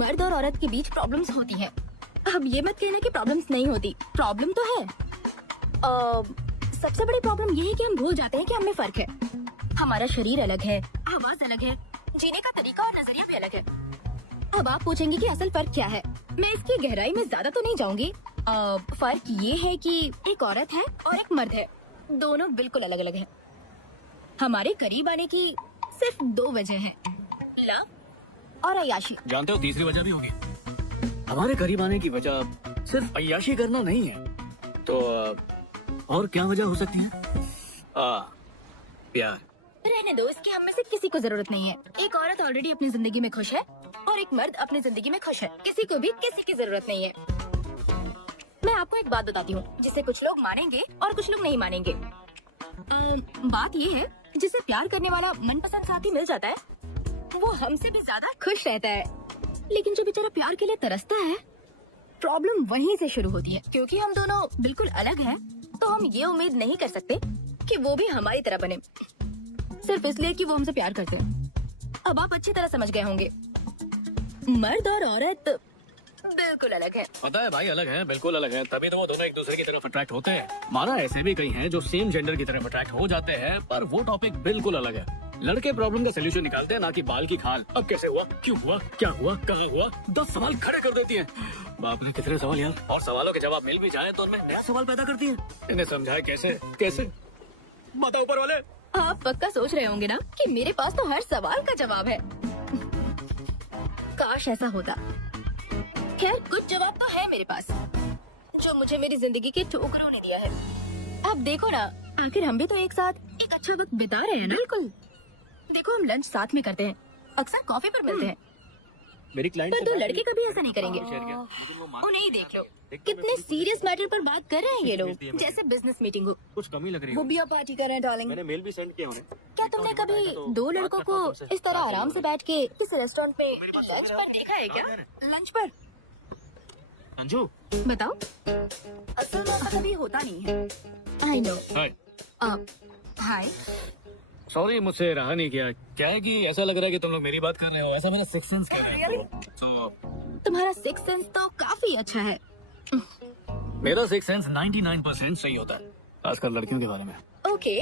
मर्द और औरत के बीच प्रॉब्लम्स होती हैं। अब ये मत कहना कि प्रॉब्लम्स नहीं होती, प्रॉब्लम तो है। सबसे बड़ी प्रॉब्लम ये है कि हम भूल जाते हैं कि हमें फर्क है। हमारा शरीर अलग है, आवाज अलग है, जीने का तरीका और नजरिया भी अलग है। अब आप पूछेंगे कि असल फर्क क्या है। मैं इसकी गहराई में ज्यादा तो नहीं जाऊंगी। फर्क ये है कि एक औरत है और एक मर्द है, दोनों बिल्कुल अलग अलग हैं। हमारे करीब आने की सिर्फ 2 वजह हैं, लव और अय्याशी। जानते हो तीसरी वजह भी होगी। हमारे करीब आने की वजह सिर्फ अय्याशी करना नहीं है, तो और क्या वजह हो सकती है? प्यार। रहने दो, इसकी हम में से किसी को जरूरत नहीं है। एक औरत ऑलरेडी अपनी जिंदगी में खुश है और एक मर्द अपनी जिंदगी में खुश है। किसी को भी किसी की जरूरत नहीं है। मैं आपको एक बात बताती हूँ जिसे कुछ लोग मानेंगे और कुछ लोग नहीं मानेंगे। बात ये है, जिसे प्यार करने वाला मनपसंद साथी मिल जाता है वो हमसे भी ज्यादा खुश रहता है, लेकिन जो बेचारा प्यार के लिए तरसता है, प्रॉब्लम वहीं से शुरू होती है। क्योंकि हम दोनों बिल्कुल अलग हैं, तो हम ये उम्मीद नहीं कर सकते कि वो भी हमारी तरह बने सिर्फ इसलिए कि वो हमसे प्यार करते हैं। अब आप अच्छी तरह समझ गए होंगे, मर्द और औरत बिल्कुल अलग है। पता है भाई, अलग है, बिल्कुल अलग है, तभी तो वो दोनों एक दूसरे की तरफ अट्रैक्ट होते हैं। माना ऐसे भी कई हैं जो सेम जेंडर की तरफ अट्रैक्ट हो जाते हैं, पर वो टॉपिक बिल्कुल अलग है। लड़के प्रॉब्लम का सोल्यूशन निकालते हैं, ना कि बाल की खाल। अब कैसे हुआ, क्यों हुआ, क्या हुआ, कहाँ हुआ, 10 सवाल खड़े कर देती हैं। बाप रे कितने सवाल यार। और सवालों के जवाब मिल भी जाए तो उनमें नया सवाल पैदा करती है। इन्हें समझाए कैसे कैसे, बताओ ऊपर वाले। आप पक्का सोच रहे होंगे ना कि मेरे पास तो हर सवाल का जवाब है। काश ऐसा होता। खैर, कुछ जवाब तो है मेरे पास जो मुझे मेरी जिंदगी के ठोकरों ने दिया है। अब देखो ना, आखिर हम भी तो एक साथ एक अच्छा वक्त बिता रहे हैं ना। बिल्कुल। देखो, हम लंच साथ में करते हैं, अक्सर कॉफी पर मिलते हैं, मेरी क्लाइंट पर 2 लड़के कभी ऐसा नहीं करेंगे। उन्हें ही देख लो, कितने सीरियस मैटर पर बात कर रहे हैं ये लोग, जैसे बिजनेस मीटिंग हो। कुछ कमी लग रही वो है। बियर पार्टी कर रहे हैं डार्लिंग। मैंने मेल भी सेंड किया उन्हें। क्या तुमने कभी 2 लड़कों को इस तरह आराम से बैठ के किसी रेस्टोरेंट पे लंच पर देखा है क्या? लंच पर अंजू, बताओ। असल में ऐसा कभी होता नहीं है। I know. Hi. Hi. Sorry, मुझसे रहा नहीं किया। क्या है कि ऐसा लग रहा है कि तुम लोग मेरी बात कर रहे हो, ऐसा मेरा सिक्स सेंस कह रहा है। तो तुम्हारा सिक्स सेंस तो काफी अच्छा है। मेरा सिक्स सेंस 99% सही होता है, खासकर लड़कियों के बारे में। ओके,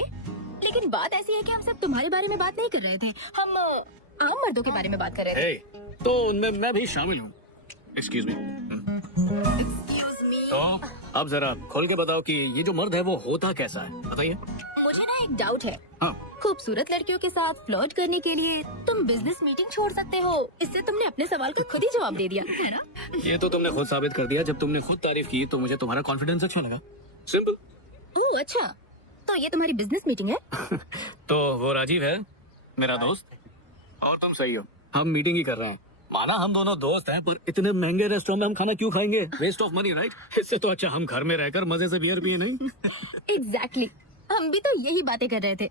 लेकिन बात ऐसी है कि हम सिर्फ तुम्हारे बारे में बात नहीं कर रहे थे, हम आम मर्दों के बारे में बात कर रहे थे। हे, तो उनमें मैं भी शामिल हूँ। Excuse me. Excuse me. तो अब जरा खोल के बताओ कि ये जो मर्द है वो होता कैसा है, बताइए। मुझे ना एक डाउट है। हाँ, खूबसूरत लड़कियों के साथ फ्लर्ट करने के लिए तुम बिजनेस मीटिंग छोड़ सकते हो। इससे तुमने अपने सवाल का खुद ही जवाब दे दिया है ना। ये तो तुमने खुद साबित कर दिया। जब तुमने खुद तारीफ की तो मुझे तुम्हारा कॉन्फिडेंस अच्छा लगा। सिंपल। ओह अच्छा, तो ये तुम्हारी बिजनेस मीटिंग है? तो वो राजीव है मेरा दोस्त, और तुम सही हो, हम मीटिंग ही कर रहे हैं। माना हम दोनों दोस्त हैं, पर इतने महंगे रेस्टोरेंट में हम खाना क्यों खाएंगे? Waste of money, right? इससे तो अच्छा हम घर में रहकर मजे से बियर पिए, नहीं? एग्जैक्टली, हम भी तो यही बातें कर रहे थे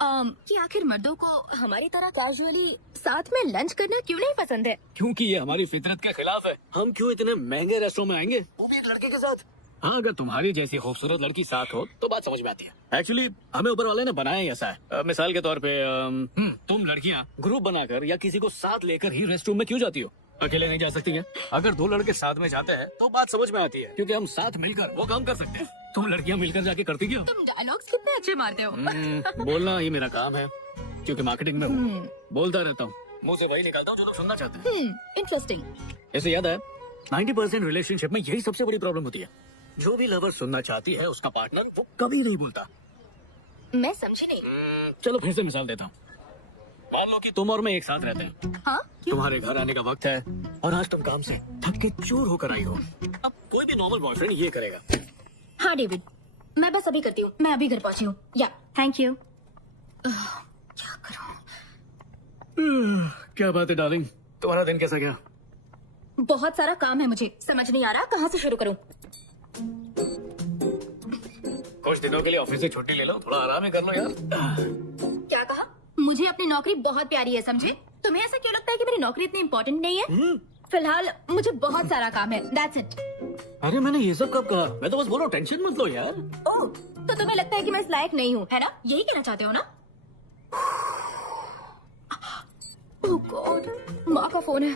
कि आखिर मर्दों को हमारी तरह कैजुअली साथ में लंच करना क्यों नहीं पसंद है? क्योंकि ये हमारी फितरत के खिलाफ है। हम क्यों इतने महंगे रेस्टोरेंट में आएंगे, वो भी एक लड़के के साथ? हाँ, अगर तुम्हारी जैसी खूबसूरत लड़की साथ हो तो बात समझ में आती है। एक्चुअली हमें ऊपर वाले ने बनाया ही ऐसा है। मिसाल के तौर पे तुम लड़कियां ग्रुप बनाकर या किसी को साथ लेकर ही रेस्टोरेंट में क्यों जाती हो? अकेले नहीं जा सकती हैं? अगर 2 लड़के साथ में जाते हैं तो बात समझ में आती है, क्योंकि हम साथ मिलकर वो काम कर सकते हैं। तुम लड़कियां मिलकर जाके करती क्यों? तुम डायलॉग्स कितने अच्छे मारते हो। बोलना ही मेरा काम है, क्योंकि मार्केटिंग में हूँ। बोलता रहता हूँ, मुंह से वही निकालता हूँ जो लोग सुनना चाहते हैं। इंटरेस्टिंग। ऐसे याद है, 90% रिलेशनशिप में यही सबसे बड़ी प्रॉब्लम होती है। जो भी लवर सुनना चाहती है उसका पार्टनर वो कभी नहीं बोलता। मैं समझी नहीं। चलो फिर से मिसाल देता हूँ। मान लो कि तुम और मैं एक साथ रहते हैं। हाँ? तुम्हारे घर आने का वक्त है और आज तुम काम से थक के चूर होकर आई हो। अब कोई भी नॉर्मल बॉयफ्रेंड ये करेगा। हाँ डेविड, मैं बस अभी करती हूँ, मैं अभी घर पहुँची हूँ। या थैंक यू। क्या करूँ? क्या बात है डार्लिंग, तुम्हारा दिन कैसा गया? बहुत सारा काम है, मुझे समझ नहीं आ रहा कहाँ से शुरू करूँ। कुछ दिनों के लिए ऑफिस से छुट्टी ले लो, थोड़ा आराम ही कर लो यार। क्या कहा? मुझे अपनी नौकरी बहुत प्यारी है, समझे? तुम्हें ऐसा क्यों लगता है कि मेरी नौकरी इतनी इम्पोर्टेंट नहीं है? फिलहाल मुझे बहुत सारा काम है, दैट्स इट। अरे मैंने ये सब कब कहा? मैं तो बस बोल रहा हूँ, टेंशन मत लो यार। ओह, तो तुम्हें लगता है कि मैं इस लायक नहीं हूँ, है ना? यही कहना चाहते हो ना? ओह गॉड, माँ का फोन है।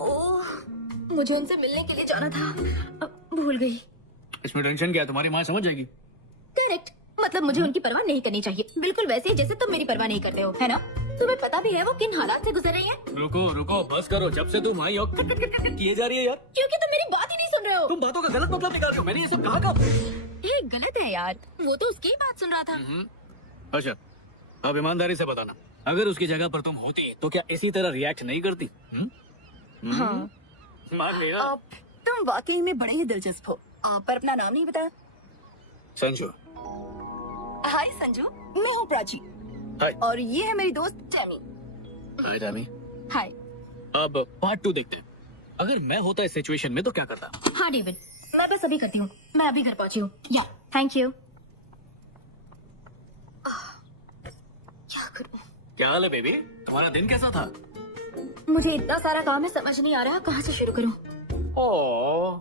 ओह, मुझे उनसे मिलने के लिए जाना था, भूल गई। इसमें टेंशन क्या है, तुम्हारी माँ समझ जाएगी। करेक्ट, मतलब मुझे उनकी परवाह नहीं करनी चाहिए, बिल्कुल वैसे ही जैसे तुम मेरी परवाह नहीं करते हो, है ना? तुम्हें पता भी है वो किन हालात से गुजर रही है? रुको रुको, बस करो। जब से तुम आई हो किए जा रही है यार। क्योंकि तुम मेरी बात ही नहीं सुन रहे हो। तुम बातों का गलत मतलब निकाल रहे हो। मैंने ये सब कहा कब? ये गलत है यार, वो तो उसकी ही बात सुन रहा था। अच्छा, अब ईमानदारी से बताना, अगर उसकी जगह पर तुम होती तो क्या इसी तरह रिएक्ट नहीं करती? हाँ, मान लिया। तुम वाकई में बड़े ही दिलचस्प हो, पर अपना नाम नहीं बताया। संजू। हाय संजू, मैं हूँ प्राची हाय। और ये है मेरी दोस्त टैमी। हाय टामी। हाय। अब पार्ट 2 देखते हैं। अगर मैं होता इस सिचुएशन में तो क्या करता? हाँ डेविड, मैं बस अभी करती हूँ, मैं अभी घर पहुँची हूँ। या थैंक यू। क्या करूँ? क्या हाल है बेबी? तुम्हारा दिन कैसा था? मुझे इतना सारा काम है, समझ नहीं आ रहा कहाँ से शुरू करूँ। ओह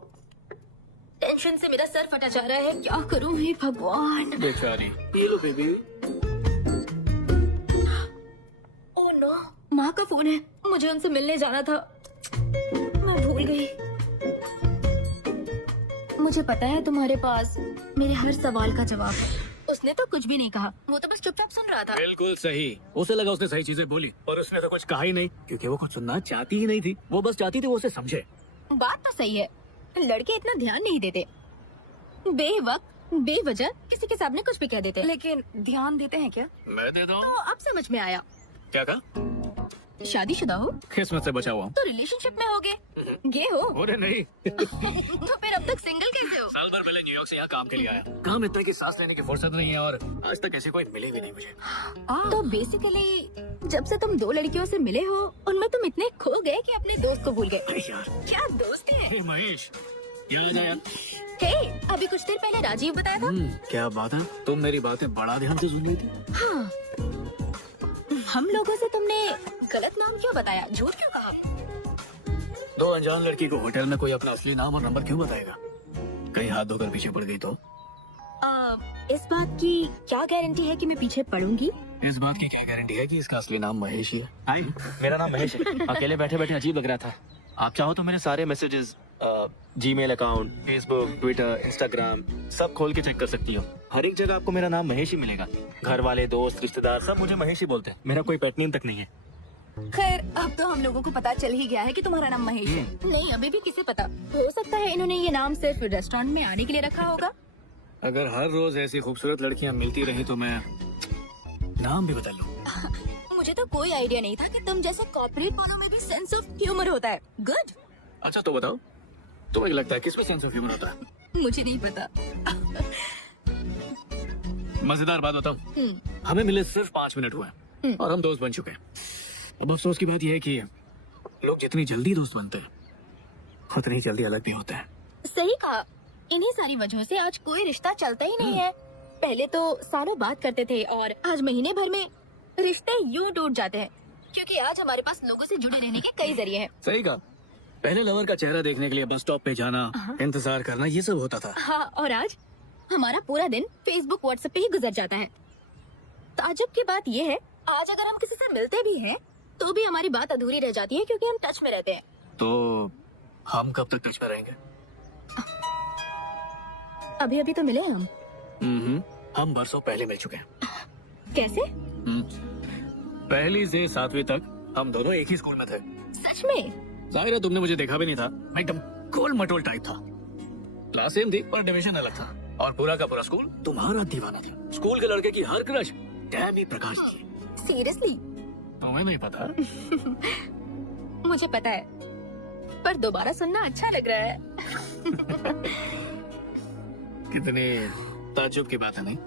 टेंशन से मेरा सर फटा जा रहा है, क्या करूँ हे भगवान। बेचारी। ये लो बेबी। ओह नो, माँ का फोन है, मुझे उनसे मिलने जाना था, मैं भूल गई। मुझे पता है तुम्हारे पास मेरे हर सवाल का जवाब है। उसने तो कुछ भी नहीं कहा, वो तो बस चुपचाप सुन रहा था। बिल्कुल सही। उसे लगा उसने सही चीजें बोली, पर उसने तो कुछ कहा ही नहीं, क्योंकि वो कुछ सुनना चाहती ही नहीं थी। वो बस चाहती थी वो उसे समझे। बात तो सही है, लड़के इतना ध्यान नहीं देते, बेवक्त बेवजह किसी के सामने कुछ भी कह देते, लेकिन ध्यान देते हैं क्या? मैं देता तो हूँ। अब समझ में आया। क्या कहा? शादीशुदा हो किस्मत से बचा हुआ हूँ। तो रिलेशनशिप में होगे, गे हो। अरे नहीं। तो फिर अब तक सिंगल कैसे हो? साल भर पहले न्यूयॉर्क से यहाँ काम के लिए आया। काम इतना की सांस लेने की फुर्सत नहीं है, और आज तक ऐसी कोई मिली भी नहीं मुझे। तो बेसिकली जब से तुम दो लड़कियों से मिले हो, उनमें तुम इतने खो गए कि अपने दोस्त को भूल गए। अरे यार। क्या दोस्त है? हे महेश, याद है यार? हे, अभी कुछ देर पहले राजीव बताया था। क्या बात है, तुम मेरी बातें बड़ा ध्यान से सुन रही थी। हाँ, हम लोगों से तुमने गलत नाम क्यों बताया, झूठ क्यों कहा? दो अनजान लड़की को होटल में कोई अपना असली नाम और नंबर क्यों बताएगा? कहीं हाथ धोकर पीछे पड़ गई तो? इस बात की क्या गारंटी है कि मैं पीछे पड़ूंगी? इस बात की क्या गारंटी है कि इसका असली नाम महेश ही है? हाय, मेरा नाम महेश है। अकेले बैठे बैठे अजीब लग रहा था। आप चाहो तो मेरे सारे messages, Gmail account, Facebook, Twitter, Instagram सब खोल के चेक कर सकती हो। हर एक जगह आपको मेरा नाम महेश ही मिलेगा। घर वाले, दोस्त, रिश्तेदार सब मुझे महेश ही बोलते हैं। मेरा कोई पेट नेम तक नहीं है। खैर, अब तो हम लोगों को पता चल ही गया है कि तुम्हारा नाम महेश है। नहीं, अभी भी किसे पता, हो सकता है इन्होंने ये नाम सिर्फ रेस्टोरेंट में आने के लिए रखा होगा। अगर हर रोज ऐसी खूबसूरत लड़कियां मिलती रही तो मैं नाम भी बदल लूं। मुझे तो कोई आइडिया नहीं था कि तुम जैसे कॉर्पोरेट वालों में भी सेंस ऑफ ह्यूमर होता है। गुड। अच्छा तो बताओ, तुम्हें लगता है किसमें सेंस ऑफ ह्यूमर होता है? मुझे नहीं पता। मजेदार बात बताऊं, हमें मिले सिर्फ 5 मिनट हुए हैं और हम दोस्त बन चुके हैं। अब अफसोस की बात यह है कि लोग जितनी जल्दी दोस्त बनते हैं उतनी जल्दी अलग भी होते हैं। सही कहा, इन्हीं सारी वजहों से आज कोई रिश्ता चलता ही नहीं है। पहले तो सालों बात करते थे और आज महीने भर में रिश्ते यूं टूट जाते हैं, क्योंकि आज हमारे पास लोगों से जुड़े रहने के कई जरिए हैं। सही कहा। पहले लवर का चेहरा देखने के लिए बस स्टॉप पे जाना, इंतजार करना, ये सब होता था। हाँ, और आज हमारा पूरा दिन फेसबुक व्हाट्सएप पे ही गुजर जाता है। ताज्जुब की बात यह है, आज अगर हम किसी से मिलते भी हैं तो भी हमारी बात अधूरी रह जाती है, क्योंकि हम टच में रहते हैं। तो हम कब तक टच में रहेंगे? अभी अभी तो मिले हम। हम बरसों पहले मिल चुके हैं। कैसे? पहली से 7वीं तक हम दोनों एक ही स्कूल में थे। सच में? जाहिर है तुमने मुझे देखा भी नहीं था, मैं एकदम गोल मटोल टाइप था। क्लास सेम थी पर डिवीजन अलग था, और पूरा का पूरा स्कूल तुम्हारा दीवाना था। स्कूल के लड़के की हर क्रश टैमी प्रकाश थी। सीरियसली? तुम्हें नहीं पता? मुझे पता है, पर दोबारा सुनना अच्छा लग रहा है। कितनी ताज्जुब की बात है नहीं?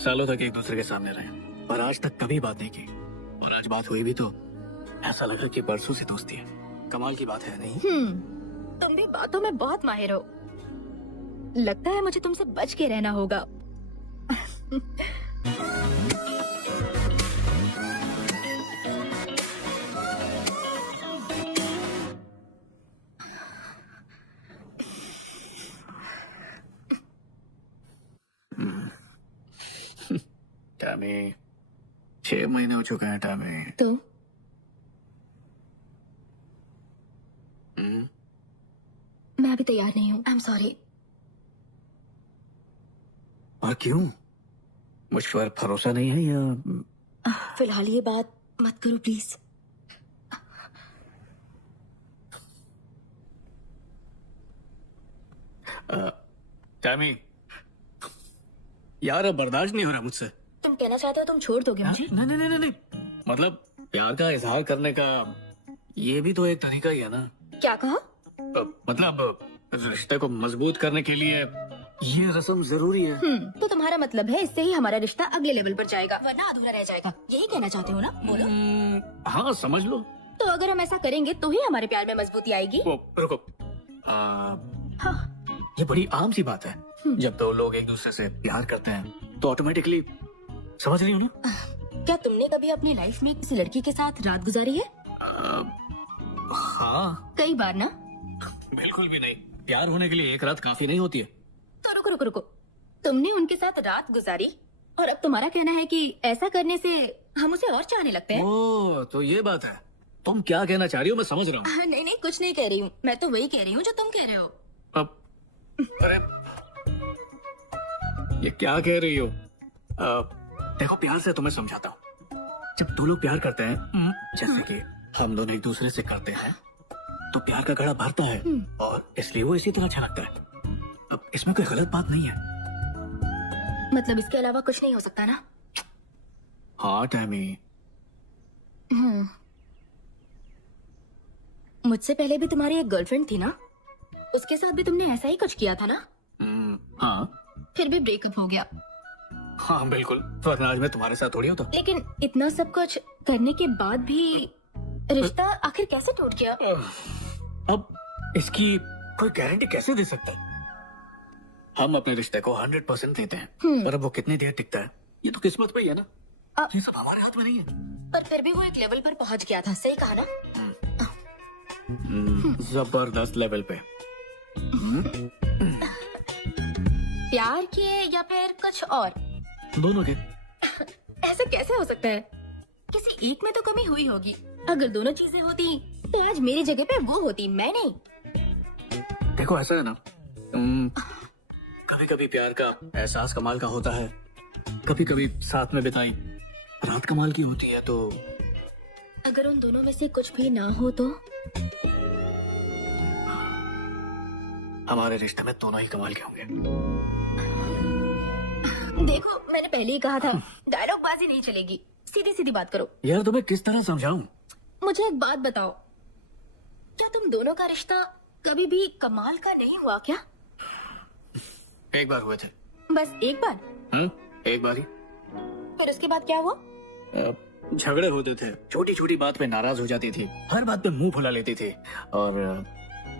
सालों तक एक दूसरे के सामने रहे, पर आज तक कभी बात नहीं की, और आज बात हुई भी तो ऐसा लगा कि बरसों से दोस्ती है। कमाल की बात है नहीं? तुम भी बातों में बहुत माहिर हो। लगता है मुझे तुमसे बच के रहना होगा। टैमी, 6 महीने हो चुके हैं टैमी। तो मैं अभी तैयार नहीं हूँ। I am sorry. और क्यों? मुझ पर भरोसा नहीं है या? फिलहाल ये बात मत करो प्लीज। टैमी, यार अब बर्दाश्त नहीं हो रहा मुझसे। तुम कहना चाहते हो तुम छोड़ दोगे मुझे? नहीं नहीं नहीं नहीं, मतलब प्यार का इजहार करने का ये भी तो एक तरीका ही है ना। क्या कहा? मतलब रिश्ते को मजबूत करने के लिए ये रस्म जरूरी है। तो तुम्हारा मतलब है इससे ही हमारा रिश्ता अगले लेवल पर जाएगा, वरना अधूरा रह जाएगा। यही कहना चाहते हो ना? बोलो। हाँ समझ लो। तो अगर हम ऐसा करेंगे तो ही हमारे प्यार में मजबूती आएगी। वो रुको, हाँ। ये बड़ी आम सी बात है। जब दो लोग एक दूसरे से प्यार करते हैं तो ऑटोमेटिकली, समझ रही हो ना? क्या तुमने कभी अपनी लाइफ में किसी लड़की के साथ रात गुजारी है? हाँ। कई बार ना? बिल्कुल भी नहीं। प्यार होने के लिए एक रात काफी नहीं होती है। तो रुको रुको रुको, तुमने उनके साथ रात गुजारी और अब तुम्हारा कहना है कि ऐसा करने से हम उसे और चाहने लगते हैं? ओह, तो ये बात है। तुम क्या कहना चाह रही हो? मैं समझ रहा हूँ। नहीं नहीं, कुछ नहीं कह रही हूँ। मैं तो वही कह रही हूँ जो तुम कह रहे हो। अब अरे ये क्या कह रही हो? देखो, प्यार से तुम्हें समझाता हूँ। जब दो लोग प्यार करते हैं, जैसे कि हम दोनों एक दूसरे से करते हैं, तो प्यार का घड़ा भरता है और इसलिए वो इसी तरह अच्छा लगता है। अब इसमें कोई गलत बात नहीं है। मतलब इसके अलावा कुछ नहीं हो सकता ना? हाँ टैमी। मुझसे पहले भी तुम्हारी एक गर्लफ्रेंड थी ना? उसके साथ भी तुमने ऐसा ही कुछ किया था ना? हाँ। फिर भी ब्रेकअप हो गया। हाँ बिल्कुल, वरना आज मैं तुम्हारे साथ थोड़ी होता। लेकिन इतना सब कुछ करने के बाद भी रिश्ता आखिर कैसे टूट गया? अब इसकी कोई गारंटी कैसे दे सकता है? हम अपने रिश्ते को 100% देते हैं, पर अब वो कितनी देर टिकता है ये तो किस्मत पे ही है ना। ये सब हमारे हाथ में नहीं है। पर फिर भी वो एक लेवल पर पहुंच गया था, सही कहा ना? जबरदस्त लेवल पे। प्यार के या फिर कुछ और? दोनों के। ऐसा कैसे हो सकता है? किसी एक में तो कमी हुई होगी। अगर दोनों चीजें होती तो आज मेरी जगह पे वो होती, मैं नहीं। देखो ऐसा है ना, कभी कभी प्यार का एहसास कमाल का होता है, कभी कभी साथ में बिताई रात कमाल की होती है। तो अगर उन दोनों में से कुछ भी ना हो तो? हमारे रिश्ते में दोनों ही कमाल के होंगे। देखो, मैंने पहले ही कहा था, डायलॉग बाजी नहीं चलेगी। सीधी सीधी बात करो। यार तुम्हें किस तरह समझाऊं? मुझे एक बात बताओ, क्या तुम दोनों का रिश्ता कभी भी कमाल का नहीं हुआ क्या? एक बार हुए थे। बस एक बार? एक बार ही। फिर उसके बाद क्या हुआ? झगड़े होते थे, छोटी छोटी बात पे नाराज हो जाती थी, हर बात पे मुंह फुला लेती थी। और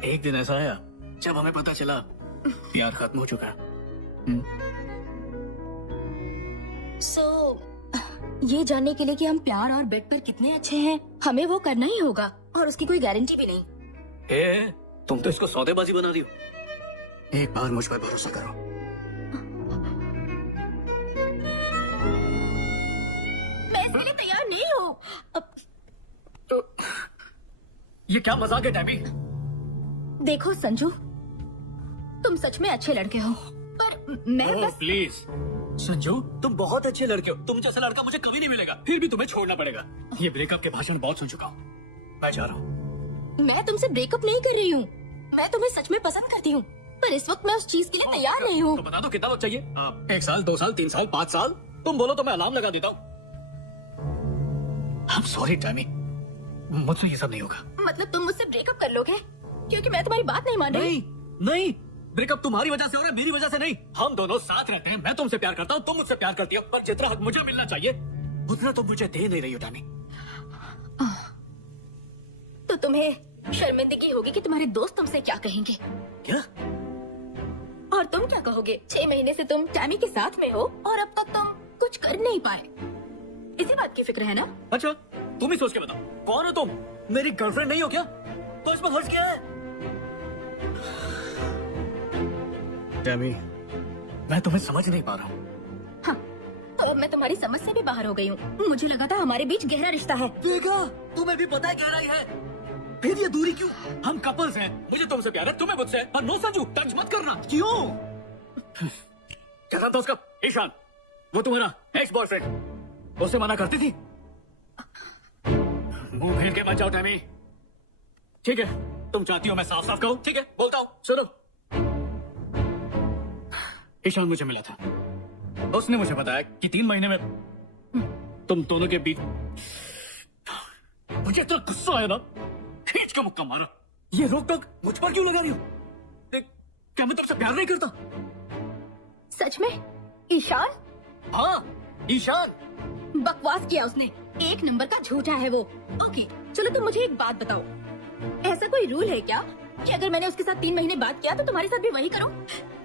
एक दिन ऐसा आया जब हमें पता चला प्यार खत्म हो चुका है। ये जानने के लिए कि हम प्यार और बेड पर कितने अच्छे हैं, हमें वो करना ही होगा और उसकी कोई गारंटी भी नहीं। तुम तो इसको सौदेबाजी बना रही हो। एक बार मुझ पर भरोसा करो। मैं इसके लिए तैयार नहीं हूँ। तो ये क्या मजाक है टैबी? देखो संजू, तुम सच में अच्छे लड़के हो, पर मैं बस... प्लीज संजू, तुम बहुत अच्छे लड़के हो। तुम जैसा लड़का मुझे कभी नहीं मिलेगा, फिर भी तुम्हें छोड़ना पड़ेगा। ये ब्रेकअप के भाषण बहुत सुन चुका हूँ, मैं जा रहा हूँ। मैं तुमसे ब्रेकअप नहीं कर रही हूँ, मैं तुम्हें सच में पसंद करती हूँ, पर इस वक्त मैं उस चीज के लिए तैयार नहीं हूँ। तो बता दो कितना वक्त चाहिए? 1 साल, 2 साल, 3 साल, 5 साल? तुम बोलो तो मैं अलार्म लगा देता हूँ। I'm sorry टैमी, मुझसे ये सब नहीं होगा। मतलब तुम मुझसे ब्रेकअप कर लोगे क्योंकि मैं तुम्हारी बात नहीं मान रही? नहीं, ब्रेकअप तुम्हारी वजह से हो रहा है, मेरी वजह से नहीं। हम दोनों साथ रहते हैं, मैं तुमसे प्यार करता हूँ, तुम मुझसे प्यार करती हो, पर जितना हक मुझे मिलना चाहिए उतना तुम मुझे दे नहीं रही हो टैमी। तो तुम्हें शर्मिंदगी होगी कि तुम्हारे दोस्त तुमसे क्या कहेंगे। क्या? और तुम क्या कहोगे? 6 महीने से तुम टैमी के साथ में हो और अब तक तुम कुछ कर नहीं पाए। इसी बात की फिक्र है ना? अच्छा, तुम ही सोच के बताओ, कौन हो तुम? मेरी गर्लफ्रेंड नहीं हो क्या? तो इसमें फर्ज क्या है? टैमी, मैं तुम्हें समझ नहीं पा रहा हूँ। हाँ, तो अब मैं तुम्हारी समझ से भी बाहर हो गई हूँ। मुझे लगा था हमारे बीच गहरा रिश्ता है। देखा, तुम्हें भी पता है गहराई है। फिर ये दूरी क्यों? हम कपल्स हैं, मुझे तुमसे प्यार है, तुम्हें मुझसे, और नो संजू, टच मत करना। क्यों? क्या था उसका? ईशान, वो तुम्हारा एक्स बॉयफ्रेंड, उससे मना करती थी? मुंह फेर के मत जाओ टैमी। ठीक है, तुम चाहती हो मैं साफ साफ कहूं? ठीक है, बोलता हूं, सुनो। ईशान मुझे मिला था, उसने मुझे बताया कि 3 महीने में तुम दोनों के बीच, मुझे इतना गुस्सा आया ना, खींच के मुक्का मारा। ये रोक टोक मुझ पर क्यों लगा रही हो? क्या मैं तुमसे प्यार नहीं करता? सच में? ईशान? हाँ, ईशान। बकवास किया उसने, 1 नंबर का झूठा है वो। ओके, चलो तुम मुझे एक बात बताओ, ऐसा कोई रूल है क्या कि अगर मैंने उसके साथ 3 महीने बात किया तो तुम्हारे साथ भी वही करूं?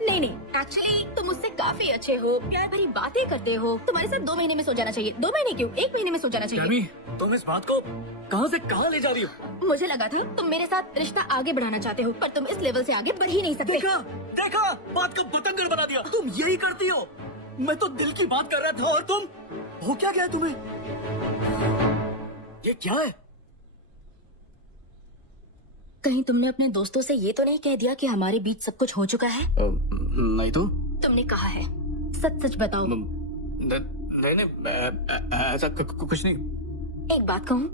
नहीं नहीं, एक्चुअली तुम मुझसे काफी अच्छे हो, प्यार भरी बातें करते हो, तुम्हारे साथ 2 महीने में सो जाना चाहिए। 2 महीने क्यों, 1 महीने में सो जाना चाहिए। टैमी, तुम इस बात को कहां से कहां ले जा रही हो? मुझे लगा था तुम मेरे साथ रिश्ता आगे बढ़ाना चाहते हो, पर तुम इस लेवल से आगे बढ़ ही नहीं सकते। देखा, देखा, बात को बतंगड़ बना दिया। तुम यही करती हो। मैं तो दिल की बात कर रहा था और तुम, हो क्या गया तुम्हें? ये क्या है? कहीं तुमने अपने दोस्तों से ये तो नहीं कह दिया कि हमारे बीच सब कुछ हो चुका है? नहीं तो। तुमने कहा है, सच सच बताओ। नहीं नहीं, ऐसा कुछ नहीं। एक बात कहूँ,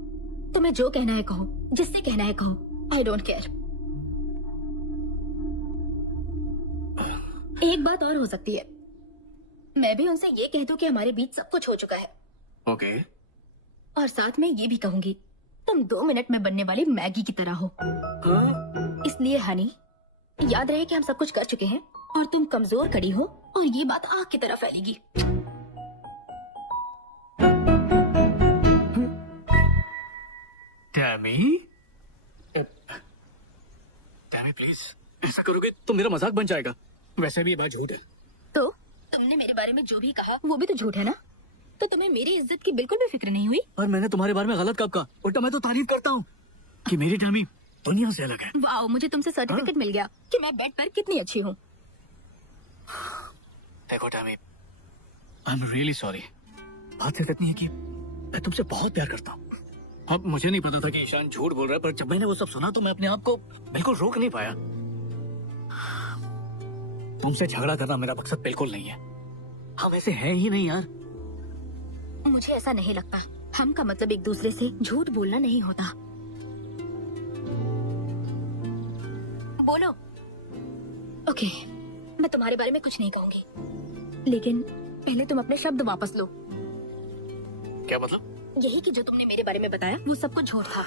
तुम्हें जो कहना है कहो, जिससे कहना है कहो, आई डोंट केयर। एक बात और हो सकती है, मैं भी उनसे ये कह दूं कि हमारे बीच सब कुछ हो चुका है, ओके। और साथ में ये भी कहूंगी तुम 2 मिनट में बनने वाली मैगी की तरह हो। हाँ? इसलिए हनी, याद रहे कि हम सब कुछ कर चुके हैं और तुम कमजोर कड़ी हो और ये बात आग की तरह फैलेगी। टैमी, टैमी प्लीज, ऐसा करोगे तो मेरा मजाक बन जाएगा। वैसे भी ये बात झूठ है। तो तुमने मेरे बारे में जो भी कहा वो भी तो झूठ है ना? तो तुम्हें मेरी इज्जत की बिल्कुल भी फिक्र नहीं हुई? और मैंने तुम्हारे बारे में गलत कब कहा? उल्टा मैं तो तारीफ करता हूँ कि मेरी टैमी दुनिया से अलग है। वाओ, मुझे तुमसे सर्टिफिकेट मिल गया कि मैं बेड पर कितनी अच्छी हूँ। देखो Tammy, I am really sorry. बात सिर्फ इतनी है कि मैं तुमसे बहुत प्यार करता हूँ। अब मुझे नहीं पता था कि ईशान झूठ बोल रहा है, पर जब मैंने वो सब सुना तो मैं अपने आप को बिल्कुल रोक नहीं पाया। तुमसे झगड़ा करना मेरा मकसद बिल्कुल नहीं है। हम ऐसे हैं ही नहीं यार। मुझे ऐसा नहीं लगता। हम का मतलब एक दूसरे से झूठ बोलना नहीं होता। बोलो। ओके, मैं तुम्हारे बारे में कुछ नहीं कहूंगी, लेकिन पहले तुम अपने शब्द वापस लो। क्या मतलब? यही कि जो तुमने मेरे बारे में बताया वो सब कुछ झूठ था।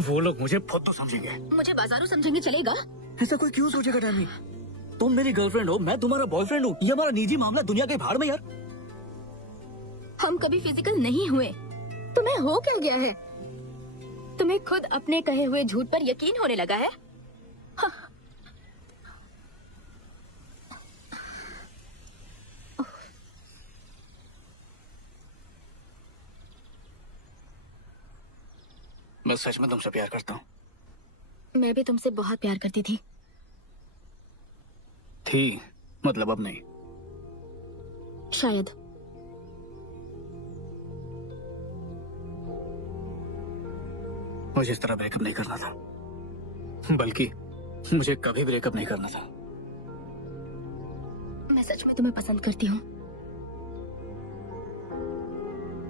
वो लोग मुझे फुद्दू समझेंगे। मुझे बाजारू समझेंगे चलेगा? ऐसा कोई क्यों सोचेगा टैमी? तुम मेरी गर्लफ्रेंड हो, मैं तुम्हारा बॉयफ्रेंड हूँ। ये हमारा निजी मामला, दुनिया के भाड़ में यार। हम कभी फिजिकल नहीं हुए। तुम्हें हो क्या गया है? तुम्हें खुद अपने कहे हुए झूठ पर यकीन होने लगा है? हाँ। मैं सच में तुमसे प्यार करता हूँ। मैं भी तुमसे बहुत प्यार करती थी। मतलब अब नहीं। शायद। मुझे इस तरह ब्रेकअप नहीं करना था, बल्कि मुझे कभी ब्रेकअप नहीं करना था। मैं सच में तुम्हें पसंद करती हूँ।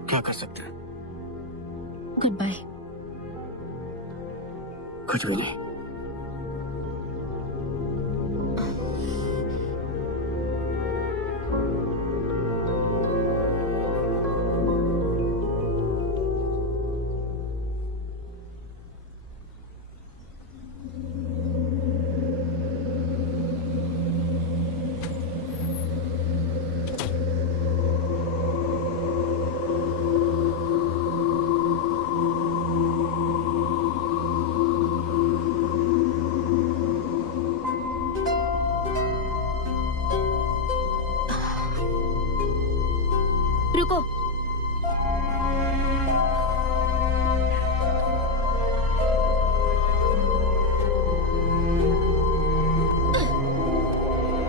क्या कर सकते हैं? Goodbye. कुछ भी नहीं। रुको।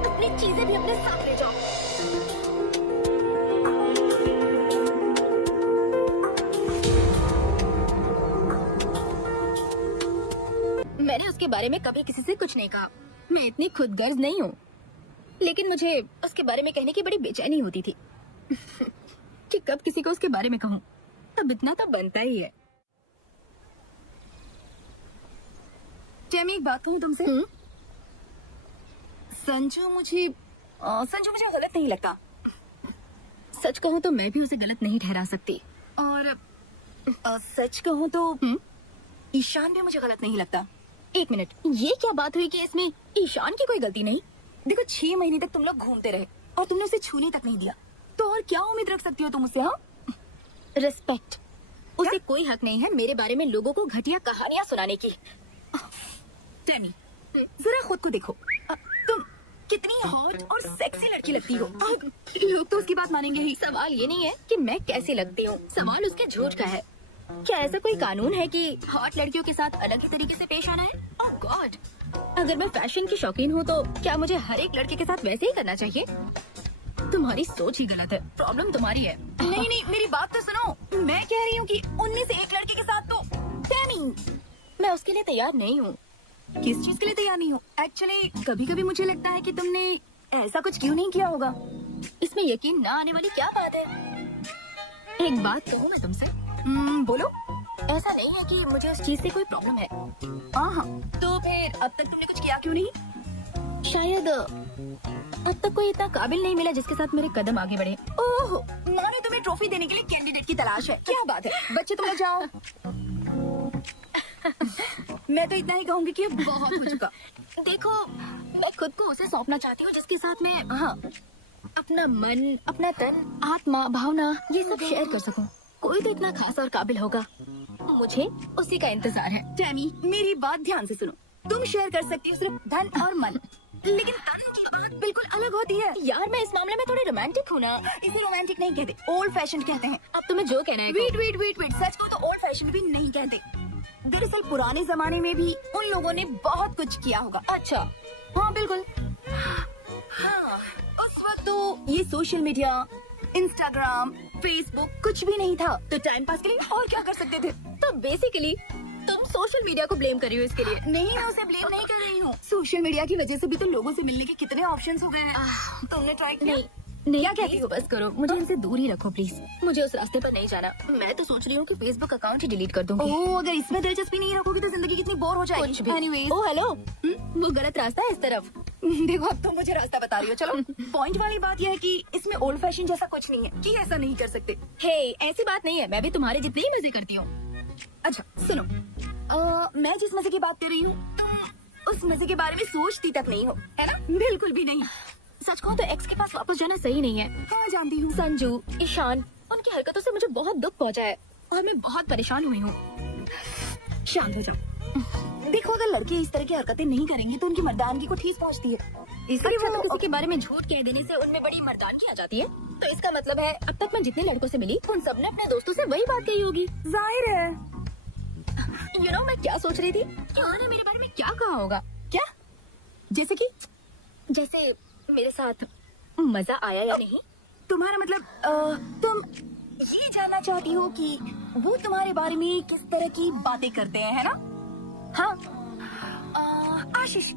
अपनी चीजें भी अपने साथ ले जाओ। उसके बारे में कभी किसी से कुछ नहीं कहा। मैं इतनी खुदगर्ज नहीं हूँ, लेकिन मुझे उसके बारे में कहने की बड़ी बेचैनी होती थी कि कब किसी को उसके बारे में कहूँ। तब इतना तो बनता ही है। टेमी, एक बात कहूँ तुमसे? संजू मुझे गलत नहीं लगता। सच कहूँ तो मैं भी उसे गलत नहीं ठहरा सकती, और सच कहूँ तो ईशान भी मुझे गलत नहीं लगता। एक मिनट, ये क्या बात हुई कि इसमें ईशान की कोई गलती नहीं? देखो, 6 महीने तक तुम लोग घूमते रहे और तुमने उसे छूने तक नहीं दिया, तो और क्या उम्मीद रख सकती हो तुम उससे? हाँ, रिस्पेक्ट। उसे कोई हक नहीं है मेरे बारे में लोगों को घटिया कहानियां सुनाने की। टेमी, जरा खुद को देखो, तुम कितनी हॉट और सेक्सी लड़की लगती हो। लोग तो उसकी बात मानेंगे ही। सवाल ये नहीं है कि मैं कैसी लगती हूँ, सवाल उसके झूठ का है। क्या ऐसा कोई कानून है कि हॉट लड़कियों के साथ अलग ही तरीके से पेश आना है? ओह गॉड, अगर मैं फैशन की शौकीन हूँ तो क्या मुझे हर एक लड़के के साथ वैसे ही करना चाहिए? तुम्हारी सोच ही गलत है, प्रॉब्लम तुम्हारी है। नहीं, मेरी बात तो सुनो। मैं कह रही हूँ कि उनमें से एक लड़के के साथ तो टेमी, मैं उसके लिए तैयार नहीं हूँ। किस चीज के लिए तैयार नहीं हूँ? एक्चुअली कभी कभी मुझे लगता है कि तुमने ऐसा कुछ क्यों नहीं किया होगा। इसमें यकीन ना आने वाली क्या बात है? एक बात कहूँ मैं तुमसे? बोलो। ऐसा नहीं है कि मुझे उस चीज से कोई प्रॉब्लम है। हाँ, तो फिर अब तक तुमने कुछ किया क्यों नहीं? शायद अब तक कोई इतना काबिल नहीं मिला जिसके साथ मेरे कदम आगे बढ़े। ओह, माने तुम्हें ट्रॉफी देने के लिए कैंडिडेट की तलाश है। क्या बात है, बच्चे तुम लोग जाओ। मैं तो इतना ही कहूँगी कि बहुत हो चुका। देखो, मैं खुद को उसे सौंपना चाहती हूँ जिसके साथ मैं अपना मन, अपना तन, आत्मा, भावना ये सब शेयर कर सकूँ। कोई तो इतना खास और काबिल होगा, मुझे उसी का इंतजार है। टेमी, मेरी बात ध्यान से सुनो। तुम शेयर कर सकती हो सिर्फ धन और मन, लेकिन तन की बात बिल्कुल अलग होती है। यार, मैं इस मामले में थोड़ी रोमांटिक हूँ ना। इसे रोमांटिक नहीं कहते, ओल्ड फैशन कहते हैं। अब तुम्हें जो कहना है। वेट, सच को तो ओल्ड फैशन भी नहीं कहते। दरअसल पुराने जमाने में भी उन लोगों ने बहुत कुछ किया होगा। अच्छा, हाँ बिल्कुल। हाँ, उस वक्त तो ये सोशल मीडिया, इंस्टाग्राम, फेसबुक कुछ भी नहीं था, तो टाइम पास के लिए और क्या कर सकते थे? तो बेसिकली तुम सोशल मीडिया को ब्लेम कर रही हो इसके लिए। नहीं, मैं उसे ब्लेम नहीं कर रही हूँ। सोशल मीडिया की वजह से भी तो लोगों से मिलने के कितने ऑप्शंस हो गए हैं। तुमने ट्राई किया? नहीं, क्या कहती हो? बस करो, मुझे इनसे दूर ही रखो प्लीज। मुझे उस रास्ते पर नहीं जाना। मैं तो सोच रही हूँ कि फेसबुक अकाउंट ही डिलीट कर दूंगी। ओह, अगर इसमें दिलचस्पी नहीं रखोगी तो जिंदगी कितनी बोर हो जाएगी। एनीवेज, ओह हेलो, वो गलत रास्ता है इस तरफ। देखो, अब तुम मुझे रास्ता बता रही हो। चलो, पॉइंट वाली बात यह है कि इसमें ओल्ड फैशन जैसा कुछ नहीं है कि ऐसा नहीं कर सकते। हे, ऐसी बात नहीं है, मैं भी तुम्हारे जितने ही मजे करती हूँ। अच्छा सुनो, मैं जिस मजे की बात कर रही हूँ तुम उस मजे के बारे में सोचती तक नहीं हो, है ना? बिल्कुल भी नहीं। सच कहूँ तो एक्स के पास वापस जाना सही नहीं है। हाँ, जानती हूँ। संजू, ईशान, उनकी हरकतों से मुझे बहुत दुख पहुँचा है और मैं बहुत परेशान हुई हूँ। शांत हो जाओ। देखो, अगर लड़के इस तरह की हरकतें नहीं करेंगे तो उनकी मर्दानगी को ठेस पहुँचती है। इसलिए वो किसी के बारे में झूठ कह देने से उनमें बड़ी मर्दानगी आ जाती है। तो इसका मतलब है अब तक मैं जितने लड़कों से मिली उन सबने अपने दोस्तों से वही बात कही होगी। जाहिर है। मैं क्या सोच रही थी कि उन्होंने मेरे बारे में क्या कहा होगा। क्या? जैसे मेरे साथ मजा आया या नहीं? तुम्हारा मतलब तुम ये जानना चाहती हो कि वो तुम्हारे बारे में किस तरह की बातें करते हैं, है ना? हाँ, आशीष,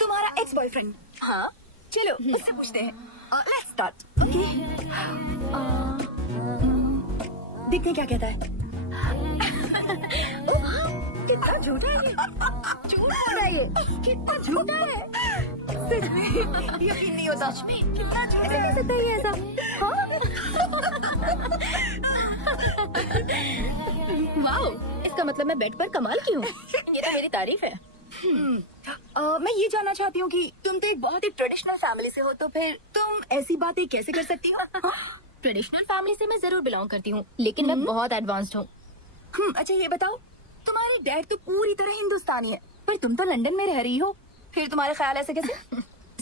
तुम्हारा एक्स बॉयफ्रेंड। हाँ, चलो उससे पूछते हैं। Let's start. ओके, देखते हैं क्या कहता है। कितना झूठा है ये। झूठ बोल रहा है ये। कितना झूठा है। सच में यकीन नहीं होता। सच में कितना झूठा है। कैसे है ऐसा? वाओ, इसका मतलब मैं बेड पर कमाल की हूँ। ये तो मेरी तारीफ है। मैं ये जानना चाहती हूँ कि तुम तो एक बहुत ही ट्रेडिशनल फैमिली से हो, तो फिर तुम ऐसी बातें कैसे कर सकती हो? ट्रेडिशनल फैमिली से मैं जरूर बिलोंग करती हूँ, लेकिन मैं बहुत एडवांस्ड हूँ। अच्छा ये बताओ, तुम्हारे डैड तो पूरी तरह हिंदुस्तानी है, पर तुम तो लंदन में रह रही हो, फिर तुम्हारे ख्याल ऐसे कैसे?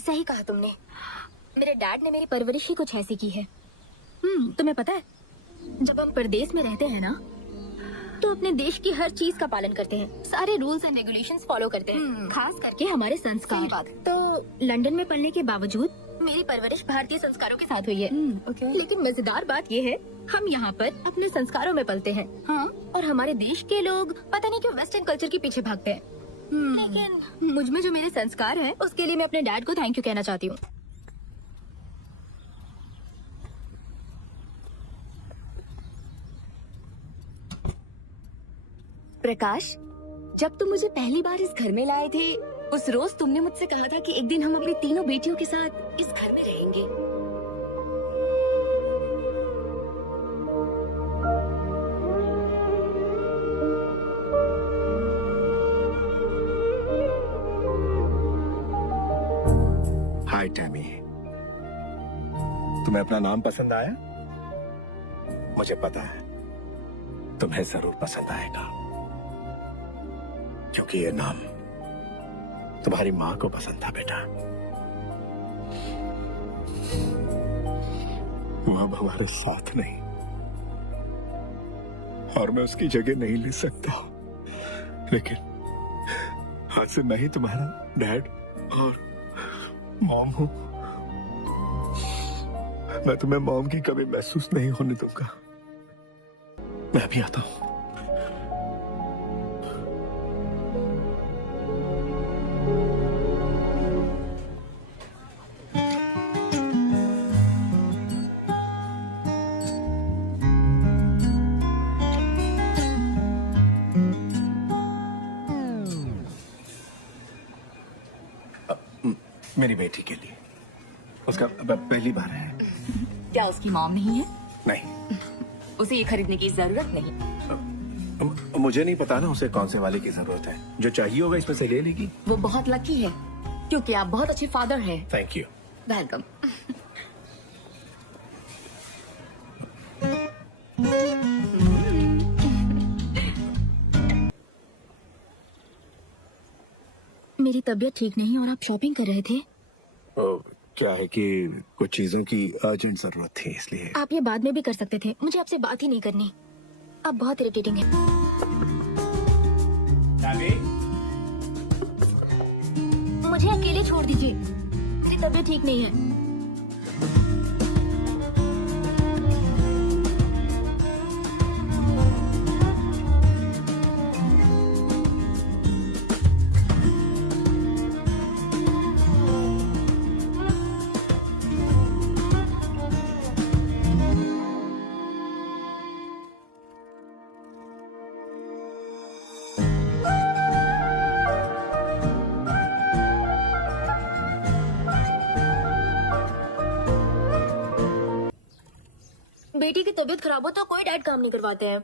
सही कहा तुमने, मेरे डैड ने मेरी परवरिश ही कुछ ऐसी की है। तुम्हें पता है, जब हम परदेश में रहते हैं ना, तो अपने देश की हर चीज का पालन करते हैं, सारे रूल्स एंड रेगुलेशंस फॉलो करते हैं, खास करके हमारे संस्कार। बात। तो लंदन में पढ़ने के बावजूद मेरी परवरिश भारतीय संस्कारों के साथ हुई है। लेकिन मजेदार बात ये है, हम यहाँ पर अपने संस्कारों में पलते हैं। हाँ? और हमारे देश के लोग पता नहीं क्यों वेस्टर्न कल्चर के पीछे भागते हैं। लेकिन मुझ में जो मेरे संस्कार है उसके लिए मैं अपने डैड को थैंक यू कहना चाहती हूँ। प्रकाश, जब तुम मुझे पहली बार इस घर में लाए थे, उस रोज तुमने मुझसे कहा था कि एक दिन हम अपनी तीनों बेटियों के साथ इस घर में रहेंगे। हाय टैमी, तुम्हें अपना नाम पसंद आया? मुझे पता है तुम्हें जरूर पसंद आएगा, क्योंकि ये नाम तुम्हारी माँ को पसंद था बेटा। वो अब हमारे साथ नहीं, और मैं उसकी जगह नहीं ले सकता, लेकिन आज से मैं ही तुम्हारा डैड और मॉम हूं। मैं तुम्हें मॉम की कभी महसूस नहीं होने दूंगा। मैं भी आता हूं। मेरी बेटी के लिए, उसका पहली बार है। क्या उसकी मॉम नहीं है? नहीं, उसे ये खरीदने की जरूरत नहीं। मुझे नहीं पता ना उसे कौन से वाले की जरूरत है। जो चाहिए होगा इसमें से ले लेगी। वो बहुत लकी है, क्योंकि आप बहुत अच्छे फादर हैं। Thank you. वेलकम। मेरी तबीयत ठीक नहीं और आप शॉपिंग कर रहे थे। क्या है कि कुछ चीजों की अर्जेंट जरूरत थी, इसलिए। आप ये बाद में भी कर सकते थे, मुझे आपसे बात ही नहीं करनी। आप बहुत इरिटेटिंग हैं। मुझे अकेले छोड़ दीजिए, मेरी तबीयत ठीक नहीं है। बेटी की तबीयत खराब हो तो कोई डैड काम नहीं करवाते हैं।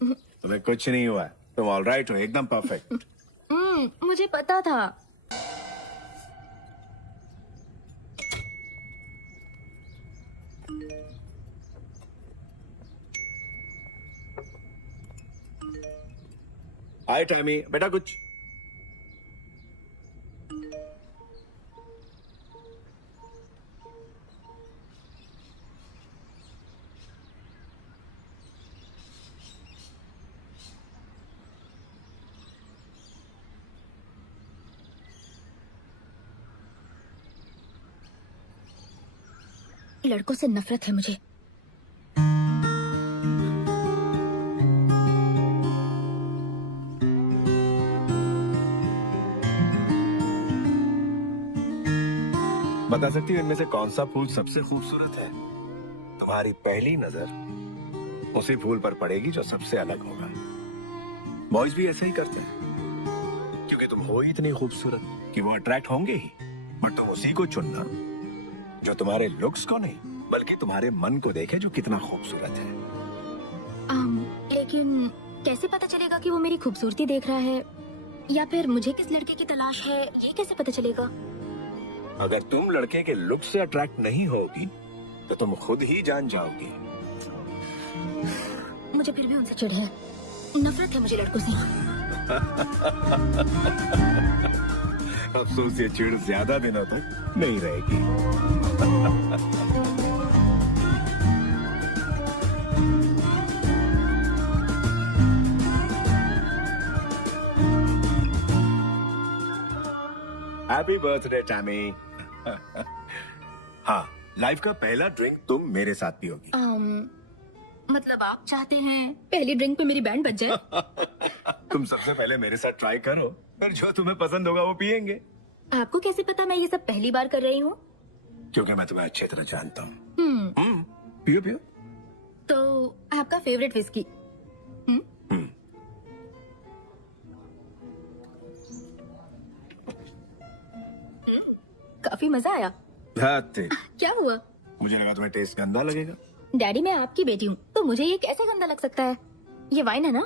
तुम्हें कुछ नहीं हुआ है, तुम ऑल राइट हो, एकदम परफेक्ट। मुझे पता था। हाय टैमी, बेटा कुछ। लड़कों से नफरत है मुझे। बता सकती हो इनमें से कौन सा फूल सबसे खूबसूरत है? तुम्हारी पहली नजर उसी फूल पर पड़ेगी जो सबसे अलग होगा। बॉयज भी ऐसा ही करते हैं, क्योंकि तुम हो ही इतनी खूबसूरत कि वो अट्रैक्ट होंगे ही। बट तुम उसी को चुनना जो तुम्हारे लुक्स को नहीं, बल्कि तुम्हारे मन को देखे, जो कितना खूबसूरत है। लेकिन कैसे पता चलेगा कि वो मेरी खूबसूरती देख रहा है, या फिर मुझे किस लड़के की तलाश है, ये कैसे पता चलेगा? अगर तुम लड़के के लुक से अट्रैक्ट नहीं होगी तो तुम खुद ही जान जाओगी। मुझे फिर भी उनसे चिढ़ है, नफरत है मुझे लड़कों से। अफसोस ये चिढ़ ज्यादा दिनों तक नहीं रहेगी। Happy birthday Tammy. हाँ, लाइफ का पहला ड्रिंक तुम मेरे साथ पियोगी। मतलब आप चाहते हैं पहली ड्रिंक पे मेरी बैंड बज जाए? तुम सबसे पहले मेरे साथ ट्राई करो, फिर जो तुम्हें पसंद होगा वो पियेंगे। आपको कैसे पता मैं ये सब पहली बार कर रही हूँ? क्योंकि मैं तुम्हें अच्छी तरह जानता हूँ। हम्म, पियो पियो। तो आपका फेवरेट विस्की? काफी मजा आया। धाते। क्या हुआ? मुझे लगा तुम्हें टेस्ट गंदा लगेगा। डैडी मैं आपकी बेटी हूँ तो मुझे ये कैसे गंदा लग सकता है? ये वाइन है ना?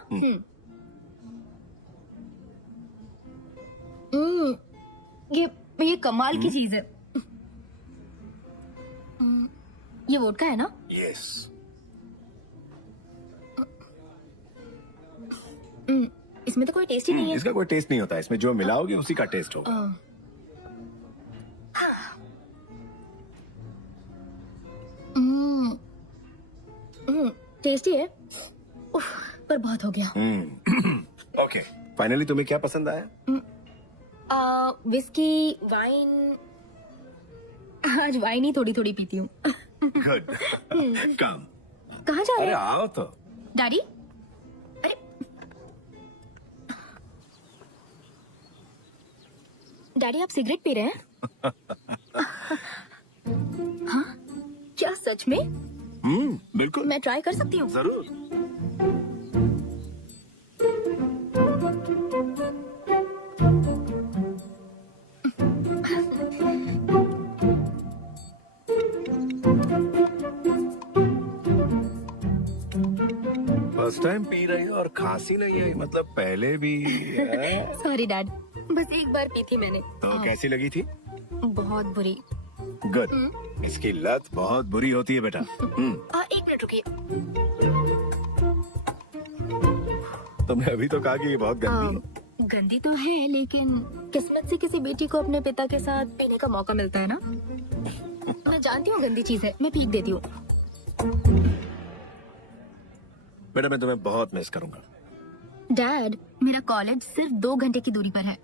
ये कमाल की चीज है। ये वोडका है ना? यस। इसमें तो कोई टेस्ट ही नहीं है। इसका कोई टेस्ट नहीं होता, इसमें जो मिलाओगे उसी का टेस्ट होगा। टेस्टी है। उफ, पर बहुत हो गया। ओके, फाइनली तुम्हें क्या पसंद आया? Whisky, wine. आज वाइन ही थोड़ी थोड़ी पीती हूँ। गुड। कम। कहाँ जा रहे अरे हैं? आओ तो। डैडी? अरे डैडी आप सिगरेट पी रहे हैं? हाँ? क्या सच में? बिल्कुल। मैं ट्राई कर सकती हूँ? जरूर। फर्स्ट टाइम पी रही हो और खांसी नहीं आई, मतलब पहले भी है? सॉरी डैड, बस एक बार पी थी मैंने। तो कैसी लगी थी? बहुत बुरी। गुड। इसकी लत बहुत बुरी होती है बेटा। एक मिनट रुकिए। तुमने अभी तो कहा कि ये बहुत गंदी है। गंदी तो है लेकिन किस्मत से किसी बेटी को अपने पिता के साथ पीने का मौका मिलता है ना। मैं जानती हूँ गंदी चीज है, मैं पी देती हूँ। बेटा मैं तुम्हें बहुत मिस करूंगा। डैड मेरा कॉलेज सिर्फ 2 घंटे की दूरी पर है।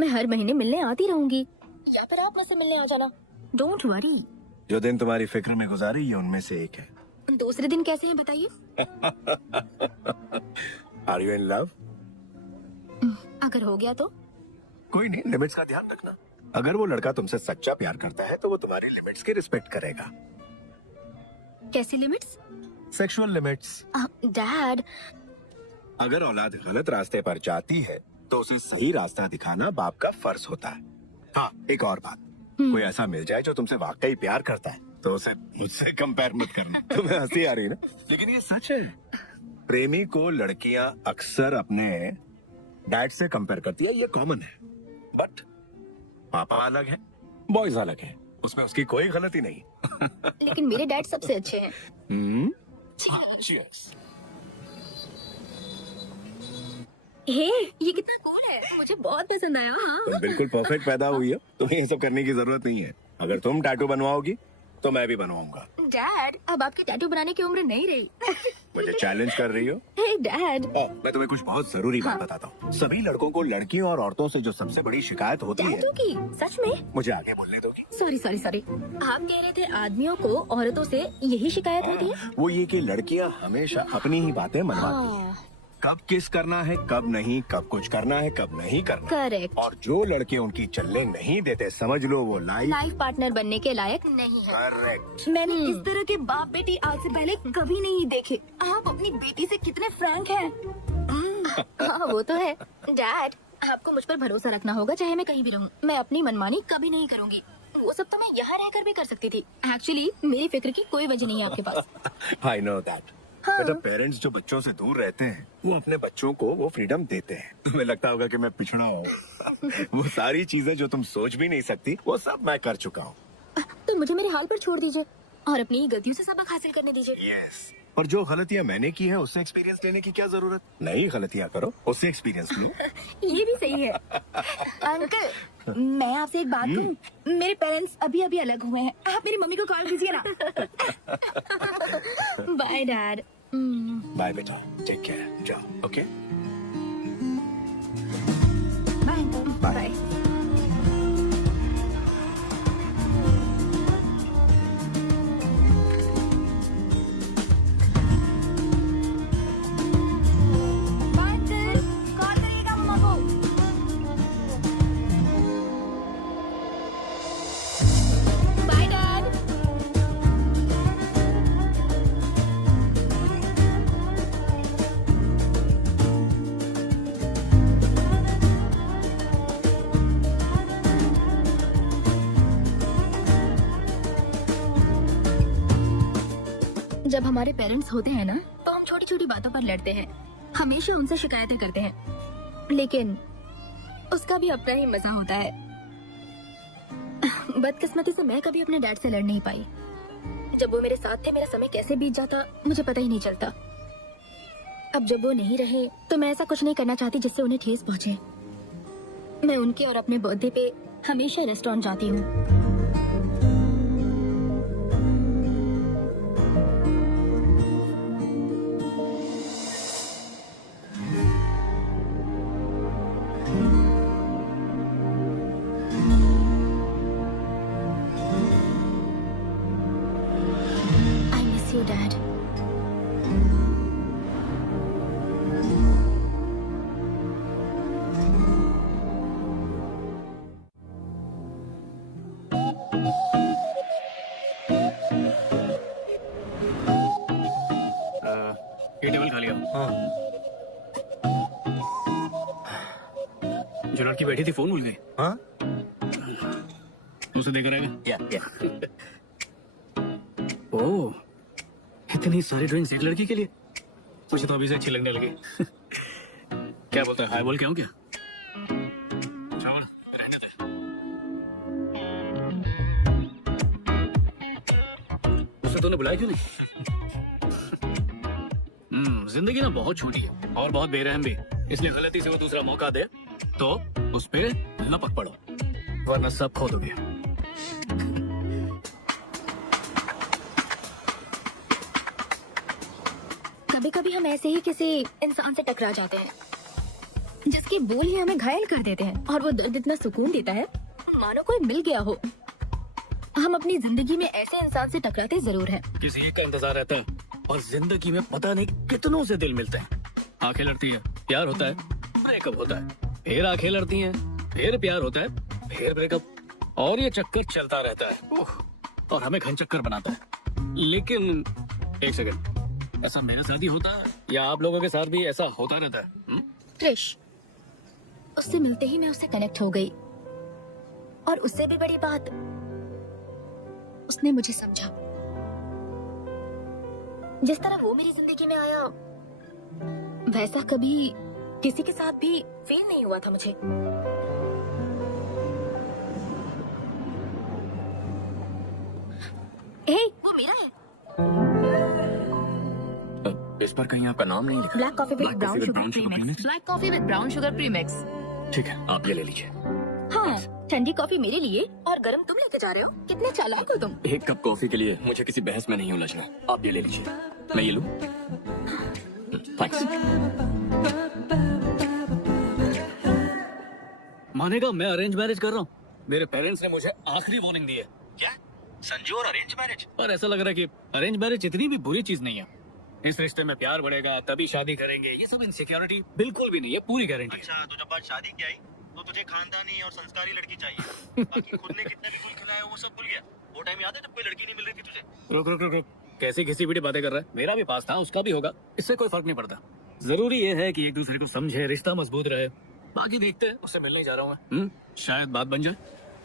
मैं हर महीने मिलने आती रहूंगी, या फिर आप मुझसे मिलने आ जाना। Don't worry. जो दिन तुम्हारी फिक्र में गुजारी ये उनमें से एक है। दूसरे दिन कैसे हैं बताइए? Are you in love? अगर हो गया तो? कोई नहीं, लिमिट्स का ध्यान रखना। अगर वो लड़का तुमसे सच्चा प्यार करता है तो वो तुम्हारी लिमिट्स की रिस्पेक्ट करेगा। कैसी लिमिट्स? Sexual limits. डैड अगर औलाद गलत रास्ते पर जाती है तो उसे सही रास्ता दिखाना बाप का फर्ज होता है। हाँ, एक और बात, कोई ऐसा मिल जाए जो तुमसे वाकई प्यार करता है तो उसे मुझसे कंपेयर मत करना। तुम्हें हंसी आ रही है ना, लेकिन ये सच है। प्रेमी को लड़कियां अक्सर अपने डैड से कंपेयर करती है, ये कॉमन है। बट पापा अलग है, बॉयज अलग है, उसमें उसकी कोई गलती नहीं। लेकिन मेरे डैड सबसे अच्छे हैं। Cheers. हे, ये कितना कूल है, मुझे बहुत पसंद आया। हाँ। तुम बिल्कुल परफेक्ट पैदा हुई हो, तुम्हें ये सब करने की जरूरत नहीं है। अगर तुम टैटू बनवाओगी तो मैं भी बनवाऊंगा। डैड अब आपकी टैटू बनाने की उम्र नहीं रही। मुझे चैलेंज कर रही हो? हे डैड, मैं तुम्हें कुछ बहुत जरूरी बात बताता हूँ। सभी लड़कों को लड़कियों और औरतों से जो सबसे बड़ी शिकायत होती है, टैटू की? सच में? मुझे आगे बोलने दोगी? सॉरी सॉरी सॉरी, आप कह रहे थे आदमियों को औरतों से यही शिकायत होती है? वो ये कि लड़कियाँ हमेशा अपनी ही बातें मनवाती हैं। कब किस करना है, कब नहीं, कब कुछ करना है, कब नहीं करना। करेक्ट। और जो लड़के उनकी चलने नहीं देते, समझ लो वो लाइफ पार्टनर बनने के लायक नहीं है। करेक्ट। मैंने इस तरह के बाप बेटी आज से पहले कभी नहीं देखे। आप अपनी बेटी से कितने फ्रैंक हैं। हाँ वो तो है। डैड आपको मुझ पर भरोसा रखना होगा, चाहे मैं कहीं भी रहूँ। मैं अपनी मनमानी कभी नहीं करूँगी। वो सब तो मैं यहाँ रहकर भी कर सकती थी। एक्चुअली मेरी फिक्र की कोई वजह नहीं है आपके पास। I know that. बेटा पेरेंट्स जो बच्चों से दूर रहते हैं वो अपने बच्चों को वो फ्रीडम देते हैं। तुम्हें लगता होगा कि मैं पिछड़ा हूँ। वो सारी चीजें जो तुम सोच भी नहीं सकती वो सब मैं कर चुका हूँ। तो मुझे मेरे हाल पर छोड़ दीजिए और अपनी गलतियों से सबक हासिल करने दीजिए। यस। और जो गलतियाँ मैंने की है उससे एक्सपीरियंस लेने की क्या जरूरत? नई गलतियाँ करो, उससे एक्सपीरियंस लो। ये भी सही है। अंकल मैं आपसे एक बात कहूँ, मेरे पेरेंट्स अभी अभी अलग हुए हैं। आप मेरी मम्मी को कॉल कीजिए ना। Bye dad. बाय बेटा, टेक केयर, जाओ। Okay bye bye. जब हमारे पेरेंट्स होते हैं ना, तो हम छोटी छोटी बातों पर लड़ते हैं, हमेशा उनसे शिकायतें करते हैं, लेकिन उसका भी अपना ही मजा होता है। बदकिस्मती से मैं कभी अपने डैड से लड़ नहीं पाई। जब वो मेरे साथ थे, मेरा समय कैसे बीत जाता मुझे पता ही नहीं चलता। अब जब वो नहीं रहे, तो मैं ऐसा कुछ नहीं करना चाहती जिससे उन्हें ठेस पहुंचे। मैं उनके और अपने बर्थडे पे हमेशा रेस्टोरेंट जाती हूँ। I miss you, Dad. ये टेबल खा लिया। हाँ। जो लड़की बैठी थी फोन भूल गई, हाँ। उसे देकर आएगा। या। ओह, इतनी सारी ड्राइंग्स एक लड़की के लिए, मुझे तो अभी से अच्छी लगने लगी। क्या बोलता है, हाय बोल के आऊं क्या? श्रावण, रहने दे। उसे तूने बुलाया क्यों नहीं? जिंदगी ना बहुत छोटी है और बहुत बेरहम भी, इसलिए गलती से वो दूसरा मौका दे तो उस पे लपक पड़ो, वरना सब खो दोगे। कभी कभी हम ऐसे ही किसी इंसान से टकरा जाते हैं जिसकी बोल ही हमें घायल कर देते हैं, और वो दर्द इतना सुकून देता है मानो कोई मिल गया हो। हम अपनी जिंदगी में ऐसे इंसान से टकराते जरूर हैं। किसी एक का इंतजार रहता है और जिंदगी में पता नहीं कितनों से दिल मिलते हैं। आंखें लड़ती है, प्यार होता है, ब्रेकअप होता है, फिर आंखें लड़ती हैं, फिर प्यार होता है, फिर ब्रेकअप, और ये चक्कर चलता रहता है। और हमें घन चक्कर बनाता है। लेकिन एक सेकंड, ऐसा मेरे साथ ही होता है या आप लोगों के साथ भी ऐसा होता रहता है? क्रिश, उससे मिलते ही मैं उससे कनेक्ट हो गई, और उससे भी बड़ी बात, उसने मुझे समझा। जिस तरह वो मेरी जिंदगी में आया, वैसा कभी किसी के साथ भी फील नहीं हुआ था मुझे। हे, वो मेरा है। इस पर कहीं आपका नाम नहीं लिखा। Black coffee with brown sugar brown sugar premix. premix? Black coffee with brown sugar premix. ठीक है, आप ये ले लीजिए। हाँ, ठंडी कॉफी मेरे लिए और गरम तुम लेके जा रहे हो। कितने चालाक हो तुम। एक कप कॉफी के लिए मुझे किसी बहस में नहीं उलझना। आप ये ले लीजिए। मैं ये लूं? थैंक्स। मानेगा मैं अरेंज मैरिज कर रहा हूँ। मेरे पेरेंट्स ने मुझे आखिरी वार्निंग दी है। क्या? संजू और अरेंज मैरिज? पर ऐसा लग रहा है कि अरेंज मैरिज इतनी भी बुरी चीज नहीं है। इस रिश्ते में प्यार बढ़ेगा, तभी शादी करेंगे, ये सब इनसिक्योरिटी बिल्कुल भी नहीं है, पूरी गारंटी है। अच्छा, तो जब बात शादी की आई तो तुझे खानदानी और संस्कारी लड़की चाहिए। बाकी खुद ने कितने भी गुल खिलाया वो सब भूल गया। वो टाइम याद है जब कोई लड़की नहीं मिल रही थी तुझे? रुक रुक रुक रुक, कैसी घिसी पिटी बातें कर रहा है? मेरा भी पास था, उसका भी होगा, इससे कोई फर्क नहीं पड़ता। जरूरी ये है कि एक दूसरे को समझे, रिश्ता मजबूत रहे। बाकी देखते हैं, उससे मिलने ही जा रहा हूँ मैं। शायद बात बन जाए।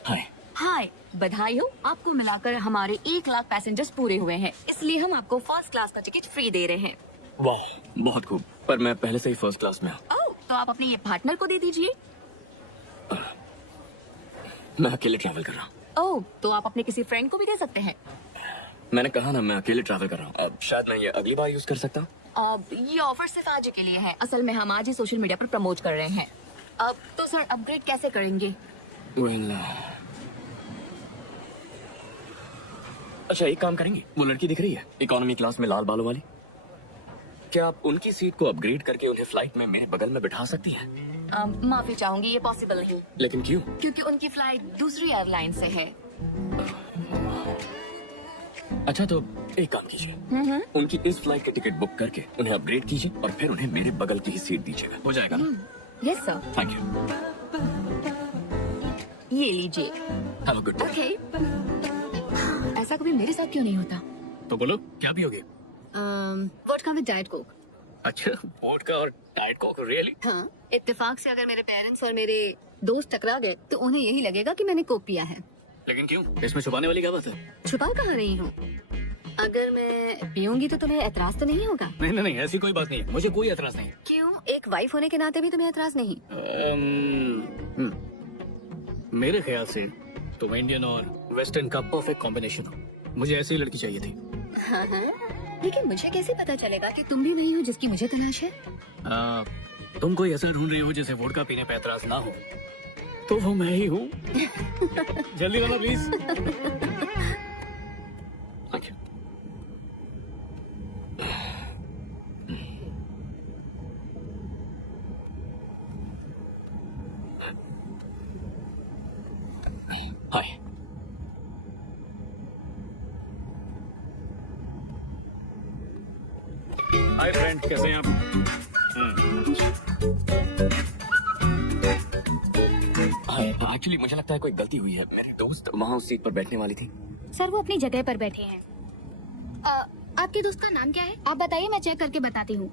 हाय। हाय, बधाई हो, आपको मिलाकर हमारे 1 लाख पैसेंजर्स पूरे हुए हैं, इसलिए हम आपको फर्स्ट क्लास का टिकट फ्री दे रहे हैं। वाह, बहुत खूब। पर मैं पहले से ही फर्स्ट क्लास में हूँ। ओह, तो आप अपने ये पार्टनर को दे दीजिए। मैं अकेले ट्रैवल कर रहा हूँ। ओह, तो आप अपने किसी फ्रेंड को भी दे सकते हैं। मैंने कहा ना, मैं अकेले ट्रैवल कर रहा हूँ। अब शायद मैं ये अगली बार यूज कर सकता हूँ। अब ये ऑफर सिर्फ आज ही के लिए है। असल में हम आज ही सोशल मीडिया पर प्रमोट कर रहे हैं। अब तो सर अपग्रेड कैसे करेंगे? Well, अच्छा, एक काम करेंगे। वो लड़की दिख रही है इकोनॉमी क्लास में लाल बालों वाली, क्या आप उनकी सीट को अपग्रेड करके उन्हें फ्लाइट में मेरे बगल में बिठा सकती हैं? माफी चाहूंगी, ये पॉसिबल नहीं, लेकिन क्यों? क्योंकि उनकी फ्लाइट दूसरी एयरलाइन से है। अच्छा, तो एक काम कीजिए, उनकी इस फ्लाइट की टिकट बुक करके उन्हें अपग्रेड कीजिए और फिर उन्हें मेरे बगल की ही सीट दीजिएगा। हो जाएगा ना? Yes sir. Thank you. ये लीजिए। Hello, good day. ओके। ऐसा कभी मेरे साथ क्यों नहीं होता? तो बोलो, क्या भी होगी? Vodka with diet Coke. अच्छा, वोडका और डाइट कोक, रियली? हाँ, इत्तेफाक से अगर मेरे पेरेंट्स और मेरे दोस्त टकरा गए तो उन्हें यही लगेगा कि मैंने कोक पिया है। लेकिन क्यों? इसमें छुपाने वाली क्या बात है? छुपा कहाँ रही हूँ? अगर मैं पीऊंगी तो तुम्हें एतराज तो नहीं होगा? नहीं नहीं नहीं, ऐसी कोई बात नहीं है, मुझे कोई एतराज नहीं। क्यों? एक वाइफ होने के नाते भी तुम्हें एतराज नहीं? मेरे ख्याल से तुम इंडियन और वेस्टर्न का परफेक्ट कॉम्बिनेशन हो। मुझे ऐसी ही लड़की चाहिए थी। हाँ हाँ, लेकिन मुझे कैसे पता चलेगा कि तुम भी वही हो जिसकी मुझे तलाश है? तुम कोई ऐसा ढूंढ रही हो जिसे वोडका पीने पे एतराज ना हो, तो वो मैं ही हूँ। जल्दी लाना प्लीज। हाय। हाय फ्रेंड, कैसे हैं आप? एक्चुअली मुझे लगता है कोई गलती हुई है। मेरी दोस्त वहाँ उस सीट पर बैठने वाली थी। सर वो अपनी जगह पर बैठे हैं। आपके दोस्त का नाम क्या है? आप बताइए, मैं चेक करके बताती हूँ।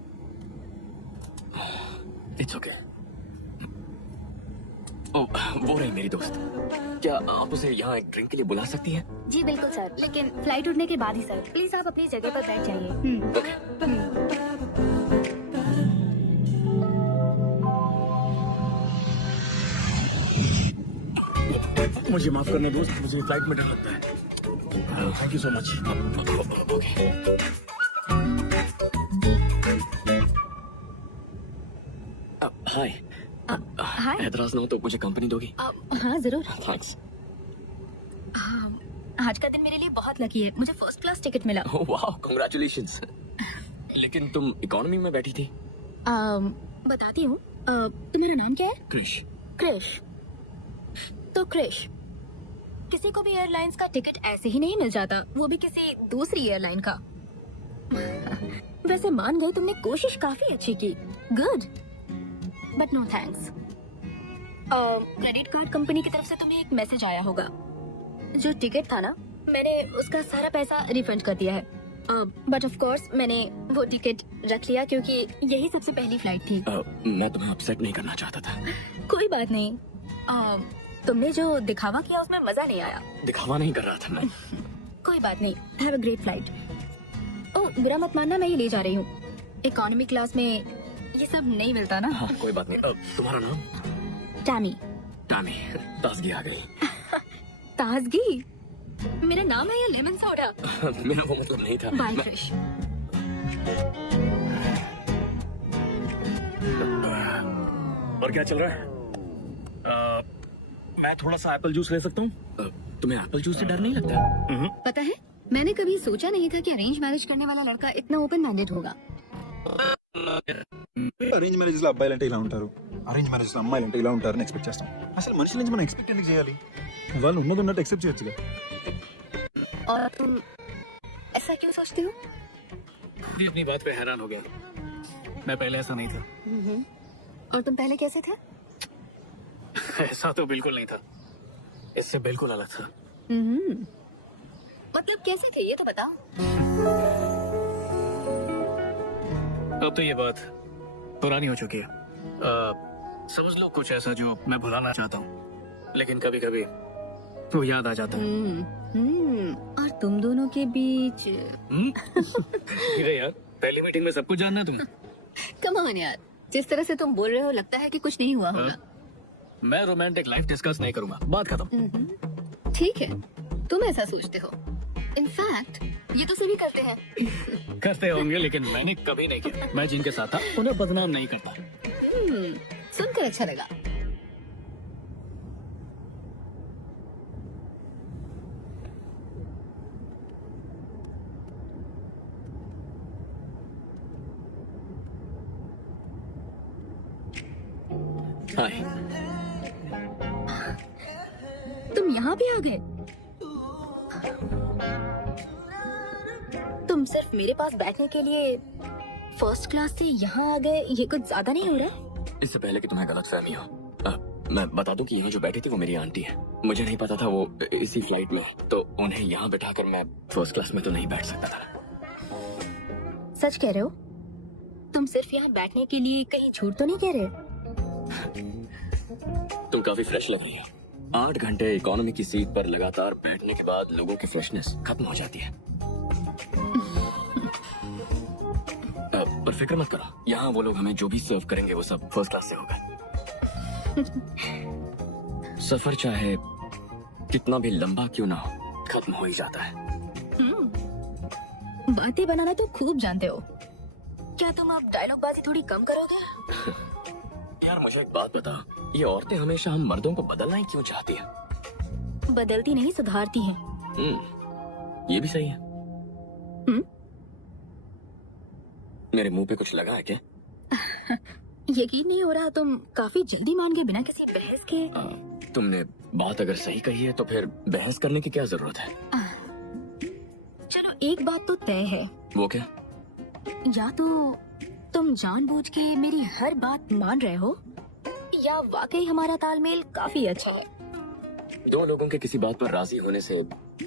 It's okay. ओह, वो रही मेरी दोस्त। क्या आप उसे यहाँ एक ड्रिंक के लिए बुला सकती हैं? जी बिल्कुल सर, लेकिन फ्लाइट उड़ने के बाद ही सर। प्लीज आप अपनी जगह पर बैठ जाइए। मुझे माफ करना दोस्त, मुझे फ्लाइट में डर लगता है। Thank you so much. Okay. Hi. Hi. एतराज ना हो तो मुझे कंपनी दोगी? हाँ जरूर। थैंक्स। आज का दिन मेरे लिए बहुत लकी है, मुझे फर्स्ट क्लास टिकट मिला। ओह वाह, कांग्रेचुलेशंस। लेकिन तुम इकोनॉमी में बैठी थी। बताती हूँ। तुम्हारा नाम क्या है? क्रिश। क्रिश। तो क्रिश, किसी को भी एयरलाइंस का टिकट ऐसे ही नहीं मिल जाता, वो भी किसी दूसरी एयरलाइन का। वैसे मान गई, तुमने कोशिश काफी अच्छी की। Good, but no thanks. Credit card company की तरफ से तुम्हें एक मैसेज आया होगा। जो टिकट था ना, मैंने उसका सारा पैसा रिफंड कर दिया है। बट ऑफ कोर्स मैंने वो टिकट रख लिया क्योंकि यही सबसे पहली फ्लाइट थी। मैं तुम्हें अपसेट नहीं करना चाहता था। कोई बात नहीं। तुमने जो दिखावा किया उसमें मजा नहीं आया। दिखावा नहीं कर रहा था मैं। कोई बात नहीं। Have a great flight. Oh, बुरा मत मानना, मैं ये ले जा रही हूँ। इकोनॉमी क्लास में ये सब नहीं मिलता ना। हाँ, कोई बात नहीं। तुम्हारा नाम? टैमी। टामी। ताजगी आ गई। ताजगी? मेरा नाम है या लेमन सोडा? मेरा वो मतलब नहीं था। बाय क्रिश। और क्या चल रहा है? मैं थोड़ा सा एप्पल जूस ले सकता हूँ? तुम्हें एप्पल जूस से डर नहीं लगता? पता है, मैंने कभी सोचा नहीं था कि अरेंज मैरिज करने वाला लड़का इतना ओपन माइंडेड होगा। అరేంజ్ మ్యారేజ్ లో అబ్బాయిలంటే ఇలా ఉంటారు, అరేంజ్ మ్యారేజ్ లో అమ్మాయిలంటే ఇలా ఉంటారని ఎక్స్పెక్ట్ చేస్తాం. అసలు మనుషుల నుంచి మనం ఎక్స్పెక్ట్ ఎందుకు చేయాలి? వాళ్ళు ఉన్నది ఉన్నట్టు ఎక్సెప్ట్ చేయొచ్చుగా. और तुम ऐसा क्यों सोचती हो? भी अपनी बात पे हैरान हो गया। मैं पहले ऐसा नहीं था। और तुम पहले कैसे थे? ऐसा तो बिल्कुल नहीं था, इससे बिल्कुल अलग था। मतलब कैसे थे ये तो बताओ। अब तो ये बात पुरानी हो चुकी है। समझ लो कुछ ऐसा जो मैं भुलाना चाहता हूँ, लेकिन कभी कभी वो याद आ जाता है। और तुम दोनों के बीच अरे यार, पहली मीटिंग में सब कुछ जानना है तुम। कम ऑन यार, जिस तरह से तुम बोल रहे हो लगता है कि कुछ नहीं हुआ होगा। मैं रोमांटिक लाइफ डिस्कस नहीं करूंगा, बात खत्म। ठीक है, तुम ऐसा सोचते हो। इनफैक्ट ये तो सभी करते हैं। करते होंगे, लेकिन मैंने कभी नहीं किया। मैं जिनके साथ था उन्हें बदनाम नहीं करता। सुनकर अच्छा लगा। हाय। तुम यहाँ भी आ गए? तुम सिर्फ मेरे पास बैठने के लिए फर्स्ट क्लास से यहाँ आ गए, ये कुछ ज्यादा नहीं हो रहा? इससे पहले कि तुम्हें गलतफहमी हो, मैं बता दूं कि यहाँ जो बैठी थी वो मेरी आंटी है। मुझे नहीं पता था वो इसी फ्लाइट में, तो उन्हें यहाँ बिठाकर मैं फर्स्ट क्लास में तो नहीं बैठ सकता था। सच कह रहे हो? तुम सिर्फ यहाँ बैठने के लिए कहीं झूठ तो नहीं कह रहे? तुम काफी फ्रेश लग रही हो। 8 घंटे इकोनॉमी की सीट पर लगातार बैठने के बाद लोगों की फ्रेशनेस खत्म हो जाती है। पर फिक्र मत करो, यहाँ वो लोग हमें जो भी सर्व करेंगे वो सब फर्स्ट क्लास से होगा। सफर चाहे कितना भी लंबा क्यों ना हो, खत्म हो ही जाता है। बातें बनाना तो खूब जानते हो। क्या तुम अब डायलॉग बाजी थोड़ी कम करोगे? यार मुझे एक बात बता, ये औरतें हमेशा हम मर्दों को बदलना ही क्यों चाहती हैं? बदलती नहीं, सुधारती हैं। ये भी सही है। हम्म? मेरे मुंह पे कुछ लगा है क्या? यकीन नहीं हो रहा, तुम काफी जल्दी मान गए बिना किसी बहस के। तुमने बात अगर सही कही है तो फिर बहस करने की क्या जरूरत है? चलो एक बात तो तय है, वो क्या? या तो तुम जानबूझ के मेरी हर बात मान रहे हो, या वाकई हमारा तालमेल काफी अच्छा है। दो लोगों के किसी बात पर राजी होने से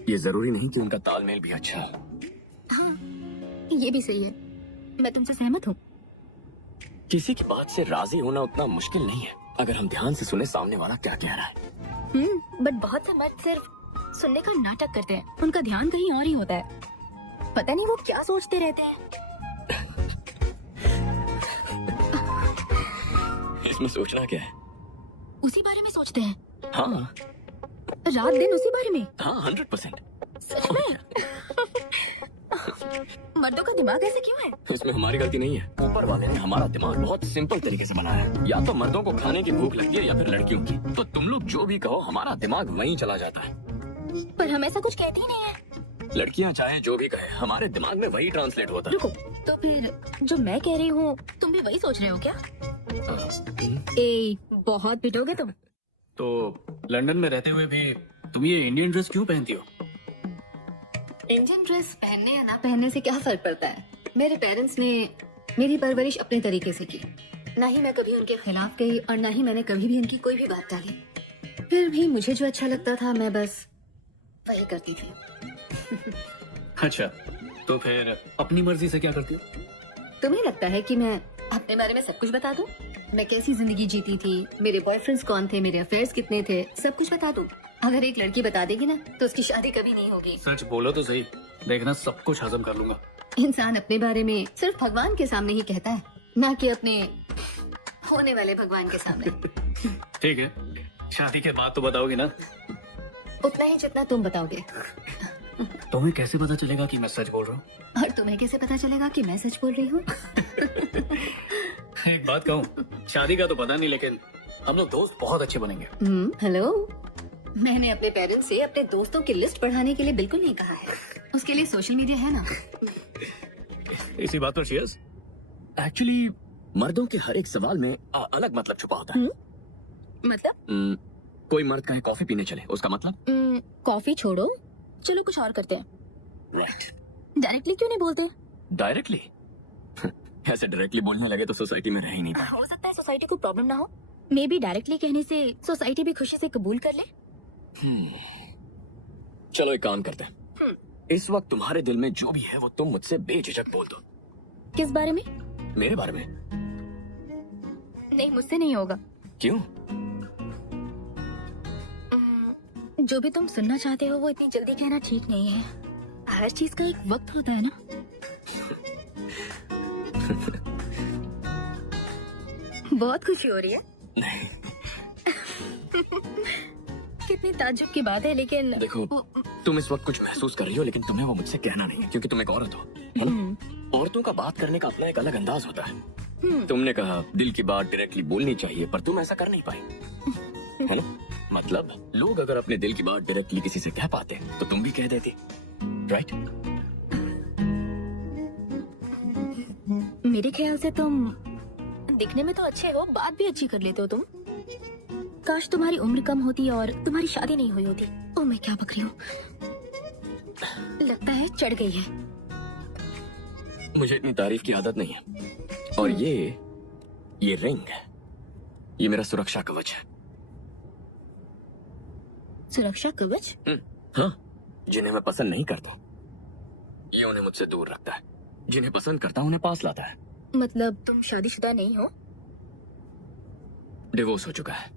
ये जरूरी नहीं कि उनका तालमेल भी अच्छा हो। हाँ, ये भी सही है, मैं तुमसे सहमत हूँ। किसी की बात से राजी होना उतना मुश्किल नहीं है अगर हम ध्यान से सुने सामने वाला क्या कह रहा है। बट बहुत से मर्द सिर्फ सुनने का नाटक करते हैं, उनका ध्यान कहीं और ही होता है। पता नहीं वो क्या सोचते रहते हैं। इसमें सोचना क्या है? उसी बारे में सोचते हैं, हाँ रात दिन उसी बारे में। हाँ 100%। सच में? मर्दों का दिमाग ऐसे क्यों है? इसमें हमारी गलती नहीं है, ऊपर वाले ने हमारा दिमाग बहुत सिंपल तरीके से बनाया है। या तो मर्दों को खाने की भूख लगती है या फिर लड़कियों की, तो तुम लोग जो भी कहो हमारा दिमाग वहीं चला जाता है। पर हम ऐसा कुछ कहते ही नहीं है। लड़कियां चाहे जो भी कहे हमारे दिमाग में वही ट्रांसलेट होता है। रुको, तो फिर जो मैं कह रही हूँ तुम भी वही सोच रहे हो क्या? बहुत पिटोगे तुम। तो लंदन में रहते हुए भी तुम ये इंडियन ड्रेस क्यों पहनती हो? इंडियन ड्रेस पहनने या ना पहनने से क्या फर्क पड़ता है? मेरे पेरेंट्स ने मेरी परवरिश अपने तरीके से की, ना ही मैं कभी उनके खिलाफ गई और ना ही मैंने कभी भी उनकी कोई भी बात टाली। फिर भी मुझे जो अच्छा लगता था मैं बस वही करती थी। अच्छा, तो फिर अपनी मर्जी से क्या करती हो? तुम्हें लगता है कि मैं अपने बारे में सब कुछ बता दूं? मैं कैसी जिंदगी जीती थी, मेरे बॉयफ्रेंड्स कौन थे, मेरे अफेयर्स कितने थे, सब कुछ बता दूं? अगर एक लड़की बता देगी ना तो उसकी शादी कभी नहीं होगी। सच बोलो तो सही, देखना सब कुछ हजम कर लूंगा। इंसान अपने बारे में सिर्फ भगवान के सामने ही कहता है, ना कि अपने होने वाले भगवान के सामने। ठीक है, शादी के बाद तो बताओगी ना? उतना ही जितना तुम बताओगे। तुम्हें कैसे पता चलेगा कि मैं सच बोल रहा हूँ? और तुम्हें कैसे पता चलेगा कि मैं सच बोल रही हूँ? एक बात कहूँ, शादी का तो पता नहीं लेकिन हम लोग दोस्त बहुत अच्छे बनेंगे। हेलो, मैंने अपने पेरेंट्स से अपने दोस्तों की लिस्ट बढ़ाने के लिए बिल्कुल नहीं कहा है। उसके लिए सोशल मीडिया है ना। इसी बात पर cheers। एक्चुअली मर्दों के हर एक सवाल में अलग मतलब छुपा होता है। मतलब कोई मर्द कहे कॉफी पीने चले, उसका मतलब? कॉफी छोड़ो, चलो कुछ और करते हैं। राइट। डायरेक्टली क्यों नहीं बोलते? डायरेक्टली? ऐसे डायरेक्टली बोलने लगे तो सोसाइटी में रह ही नहीं पाए। हो सकता है सोसाइटी को प्रॉब्लम ना हो, मे बी डायरेक्टली कहने से सोसाइटी भी खुशी से कबूल कर ले। चलो एक काम करते हैं, इस वक्त तुम्हारे दिल में जो भी है वो तुम मुझसे बेझिझक बोल दो। किस बारे में? मेरे बारे में? नहीं, मुझसे नहीं होगा। क्यों? जो भी तुम सुनना चाहते हो वो इतनी जल्दी कहना ठीक नहीं है। हर चीज का एक वक्त होता है ना। बहुत खुशी हो रही है। नहीं। कितनी ताज्जुब की बात है, लेकिन देखो, तुम इस वक्त कुछ महसूस कर रही हो लेकिन तुम्हें वो मुझसे कहना नहीं है क्योंकि तुम एक औरत हो, है ना? औरतों का बात करने का अपना एक अलग अंदाज होता है। तुमने कहा दिल की बात डायरेक्टली बोलनी चाहिए, पर तुम ऐसा कर नहीं पाई, है ना? मतलब लोग अगर अपने दिल की बात डायरेक्टली किसी से कह पाते तो तुम भी कह देती, राइट? मेरे ख्याल से तुम दिखने में तो अच्छे हो, बात भी अच्छी कर लेते हो तुम। काश तुम्हारी उम्र कम होती और तुम्हारी शादी नहीं हुई होती। ओ मैं क्या बक रही हूँ, लगता है चढ़ गई है। मुझे इतनी तारीफ की आदत नहीं है। और ये रिंग, ये मेरा सुरक्षा कवच है। सुरक्षा कवच? हाँ, जिन्हें मैं पसंद नहीं करता ये उन्हें मुझसे दूर रखता है, जिन्हें पसंद करता उन्हें पास लाता है। मतलब तुम शादीशुदा नहीं हो? डिवोर्स हो चुका है।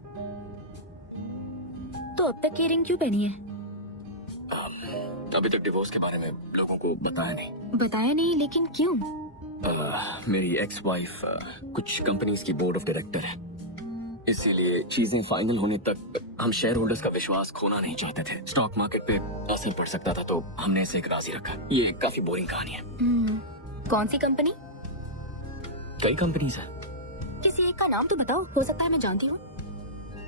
तो अब तक ये रिंग क्यों पहनी है? अभी तक डिवोर्स के बारे में लोगों को बताया नहीं। बताया नहीं, लेकिन क्यों? मेरी एक्स वाइफ कुछ कंपनीज की बोर्ड ऑफ डायरेक्टर है, इसीलिए चीजें फाइनल होने तक हम शेयर होल्डर्स का विश्वास खोना नहीं चाहते थे। स्टॉक मार्केट पे असर पड़ सकता था, तो हमने इसे एक राजी रखा। ये काफी बोरिंग कहानी है। कौन सी कंपनी? कई कंपनीज है। किसी एक का नाम तो बताओ, हो सकता है मैं जानती हूँ।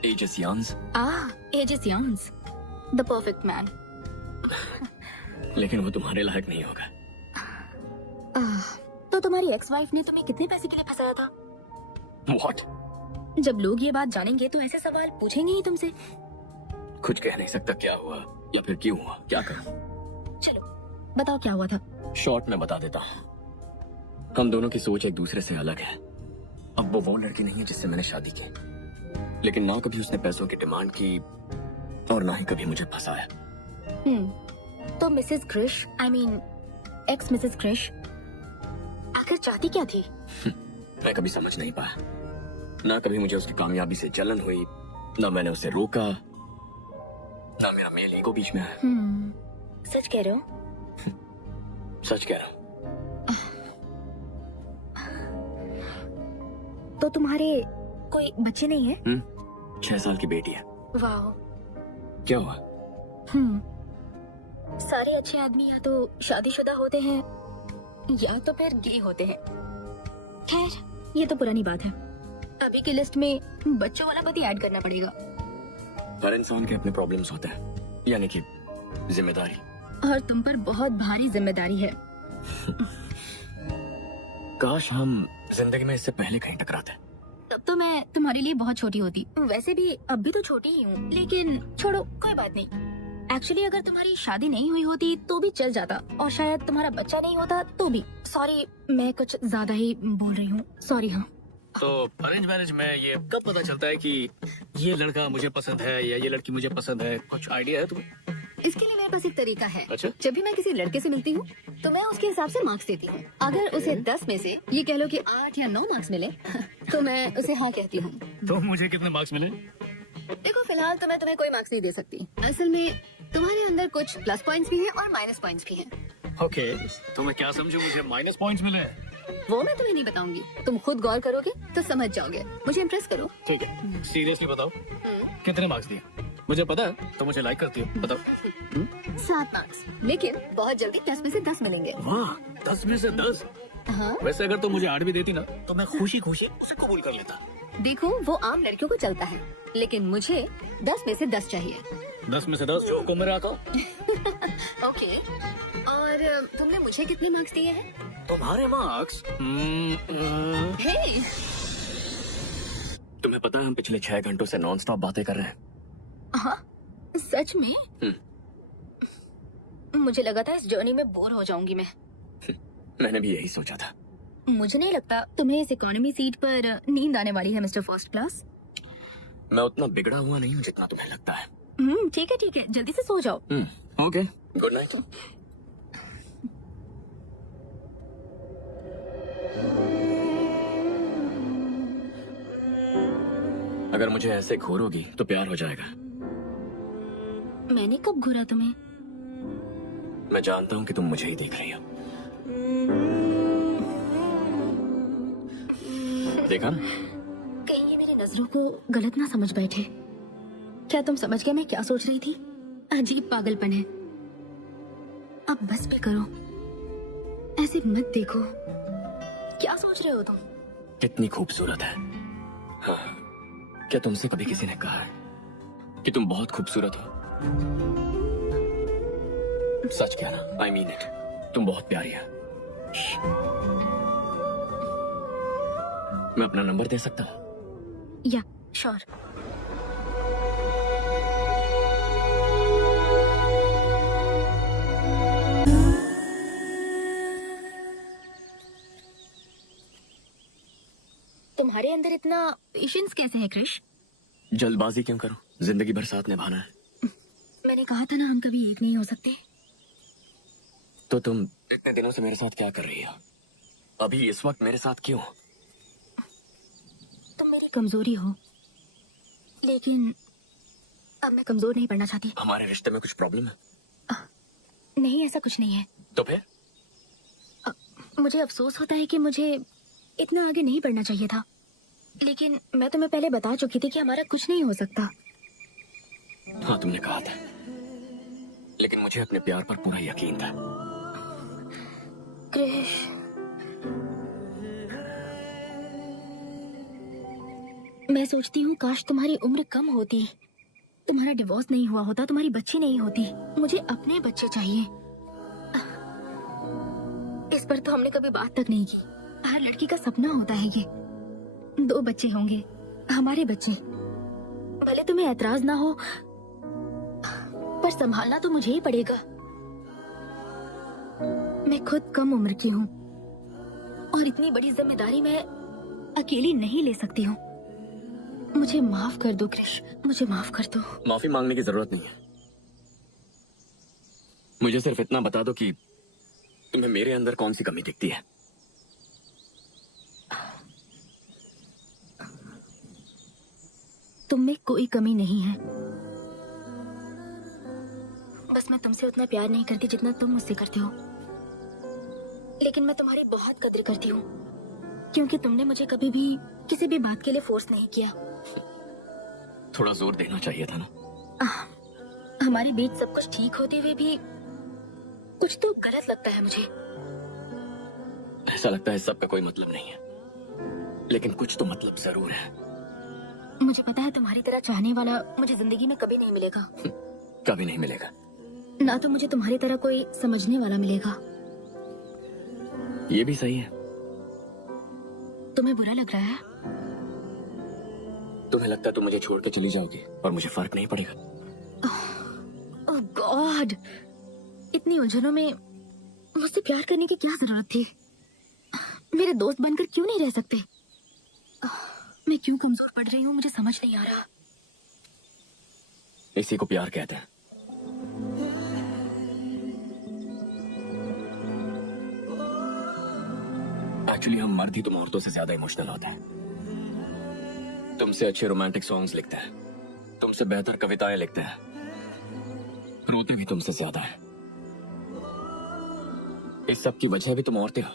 एजिस यान्स। एजिस यान्स, द परफेक्ट मैन। लेकिन वो तुम्हारे लायक नहीं होगा। तो तुम्हारी एक्स वाइफ ने तुम्हें कितने पैसे के लिए फंसाया था? व्हाट? जब लोग ये बात जानेंगे तो ऐसे सवाल पूछेंगे ही तुमसे। कुछ कह नहीं सकता क्या हुआ या फिर क्यों हुआ, क्या करूं? चलो बताओ क्या हुआ था। शॉर्ट में बता देता हूँ। हम दोनों की सोच एक दूसरे से अलग है। अब वो लड़की नहीं है जिससे मैंने शादी की, लेकिन ना कभी उसने पैसों की डिमांड की और ना ही कभी मुझे फंसाया। तो Mrs Krish, I mean ex Mrs Krish, आखिर चाहती क्या थी? मैं कभी समझ नहीं पाया। ना कभी मुझे उसकी कामयाबी से जलन हुई, ना मैंने उसे रोका, ना मेरा मेल ईगो बीच में आया। सच कह रहे हो? सच कह रहा हूँ। तो तुम्हारे कोई बच्चे नहीं है? 6 साल की बेटी है। वाह। क्या हुआ? सारे अच्छे आदमी या तो शादीशुदा होते हैं या तो फिर गे होते हैं। खैर ये तो पुरानी बात है। अभी की लिस्ट में बच्चों वाला पति ऐड करना पड़ेगा। हर इंसान के अपने प्रॉब्लम्स होते हैं, यानी कि जिम्मेदारी। और तुम पर बहुत भारी जिम्मेदारी है। काश हम जिंदगी में इससे पहले कहीं टकराते। तब तो मैं तुम्हारे लिए बहुत छोटी होती। वैसे भी अब भी तो छोटी ही हूँ, लेकिन छोड़ो कोई बात नहीं। एक्चुअली अगर तुम्हारी शादी नहीं हुई होती तो भी चल जाता, और शायद तुम्हारा बच्चा नहीं होता तो भी। सॉरी, मैं कुछ ज्यादा ही बोल रही हूँ, सॉरी। हाँ, तो अरेंज मैरिज में ये कब पता चलता है कि ये लड़का मुझे पसंद है या ये लड़की मुझे पसंद है? कुछ आइडिया है तुम्हें? इसके लिए मेरे पास एक तरीका है। अच्छा। जब भी मैं किसी लड़के से मिलती हूँ तो मैं उसके हिसाब से मार्क्स देती हूँ। अगर उसे 10 में से ये कह लो कि 8 या 9 मार्क्स मिले तो मैं उसे हाँ कहती हूँ। तो मुझे कितने मार्क्स मिले? देखो फिलहाल तो मैं तुम्हें कोई मार्क्स नहीं दे सकती। असल में तुम्हारे अंदर कुछ प्लस पॉइंट्स भी हैं और माइनस पॉइंट्स भी हैं। ओके, तो मैं क्या समझू मुझे माइनस पॉइंट्स मिले? वो मैं तुम्हें नहीं बताऊंगी, तुम खुद गौर करोगे तो समझ जाओगे। मुझे इम्प्रेस करो। ठीक है, सीरियसली बताओ कितने मार्क्स दिए? मुझे पता है तो मुझे लाइक करती हो, बताओ। 7 मार्क्स, लेकिन बहुत जल्दी 10 में से 10 मिलेंगे। वाह, 10 में से 10। हाँ, वैसे अगर तुम मुझे 8 भी देती ना तो मैं खुशी खुशी उसे कबूल कर लेता। देखो वो आम लड़कियों को चलता है, लेकिन मुझे 10 में से 10 चाहिए। 10 में से 10 जो को मेरा को। ओके, और तुमने मुझे कितने मार्क्स दिए हैं? तुम्हारे मार्क्स? हे, तुम्हें पता है हम पिछले 6 घंटों से नॉन स्टॉप बातें कर रहे हैं। हाँ, सच में? मुझे लगा था इस जर्नी में बोर हो जाऊंगी मैं। मैंने भी यही सोचा था। मुझे नहीं लगता तुम्हें इस इकोनॉमी सीट पर नींद आने वाली है मिस्टर फर्स्ट क्लास। मैं उतना बिगड़ा हुआ नहीं हूँ जितना तुम्हें लगता है। ठीक है, जल्दी से सो जाओ। Okay, good night. अगर मुझे ऐसे घूरोगी तो प्यार हो जाएगा। मैंने कब घूरा तुम्हें? मैं जानता हूँ कि तुम मुझे ही देख रही हो। देखा ना? कहीं ये मेरी नजरों को गलत ना समझ बैठे। क्या तुम समझ गए मैं क्या सोच रही थी? अजीब पागलपन है। अब बस भी करो, ऐसे मत देखो। क्या सोच रहे हो तुम? कितनी खूबसूरत है। हाँ, क्या तुमसे कभी किसी ने कहा है कि तुम बहुत खूबसूरत हो? सच कहना, आई मीन इट। तुम बहुत प्यारी है। मैं अपना नंबर दे सकता हूँ? या श्योर। तुम्हारे अंदर इतना पेशेंस कैसे है क्रिश? जल्दबाजी क्यों करूं? जिंदगी भर साथ निभाना है। मैंने कहा था ना हम कभी एक नहीं हो सकते। तो तुम इतने दिनों से मेरे साथ क्या कर रही हो? अभी इस वक्त मेरे साथ क्यों? तुम मेरी कमजोरी हो, लेकिन अब मैं कमजोर नहीं पड़ना चाहती। हमारे रिश्ते में कुछ प्रॉब्लम है? नहीं, ऐसा कुछ नहीं है। तो फिर? मुझे अफसोस होता है कि मुझे इतना आगे नहीं बढ़ना चाहिए था, लेकिन मैं तुम्हें पहले बता चुकी थी कि हमारा कुछ नहीं हो सकता। हाँ, तुमने कहा था, लेकिन मुझे अपने प्यार पर पूरा यकीन था। क्रिश, मैं सोचती हूँ काश तुम्हारी उम्र कम होती, तुम्हारा डिवोर्स नहीं हुआ होता, तुम्हारी बच्ची नहीं होती। मुझे अपने बच्चे चाहिए। इस पर तो हमने कभी बात तक नहीं की। हर लड़की का सपना होता है ये, 2 बच्चे होंगे, हमारे बच्चे। भले तुम्हें ऐतराज ना हो, पर संभालना तो मुझे ही पड़ेगा। मैं खुद कम उम्र की हूँ और इतनी बड़ी जिम्मेदारी मैं अकेली नहीं ले सकती हूँ। मुझे माफ कर दो क्रिश, मुझे माफ कर दो। माफी मांगने की जरूरत नहीं है। मुझे सिर्फ इतना बता दो कि तुम्हें मेरे अंदर कौन सी कमी दिखती है। तुम में कोई कमी नहीं है, बस मैं तुमसे उतना प्यार नहीं करती जितना तुम मुझसे करते हो। लेकिन मैं तुम्हारी बहुत कदर करती हूँ, क्योंकि तुमने मुझे कभी भी किसी भी बात के लिए फोर्स नहीं किया। थोड़ा जोर देना चाहिए था ना। हमारे बीच सब कुछ ठीक होते हुए भी कुछ तो गलत लगता है मुझे। ऐसा लगता है सबका कोई मतलब नहीं है, लेकिन कुछ तो मतलब जरूर है। मुझे पता है तुम्हारी तरह चाहने वाला मुझे जिंदगी में कभी नहीं मिलेगा। कभी नहीं मिलेगा। ना तो मुझे तुम्हारी तरह कोई समझने वाला मिलेगा। ये भी सही है। तुम्हें बुरा लग रहा है? तुम्हें लगता है तुम मुझे छोड़ के चली जाओगी और मुझे फर्क नहीं पड़ेगा? ओह गॉड, इतनी उलझनों में मुझसे प्यार करने की क्या जरूरत थी? मेरे दोस्त बनकर क्यों नहीं रह सकते? मैं क्यों कमजोर पड़ रही हूँ, मुझे समझ नहीं आ रहा। इसी को प्यार कहते हैं। एक्चुअली हम मर्द ही तुम औरतों से ज्यादा इमोशनल होते हैं। तुमसे अच्छे रोमांटिक सॉन्ग्स लिखते हैं, तुमसे बेहतर कविताएं लिखते हैं, रोते भी तुमसे ज्यादा है। इस सब की वजह भी तुम औरतें हो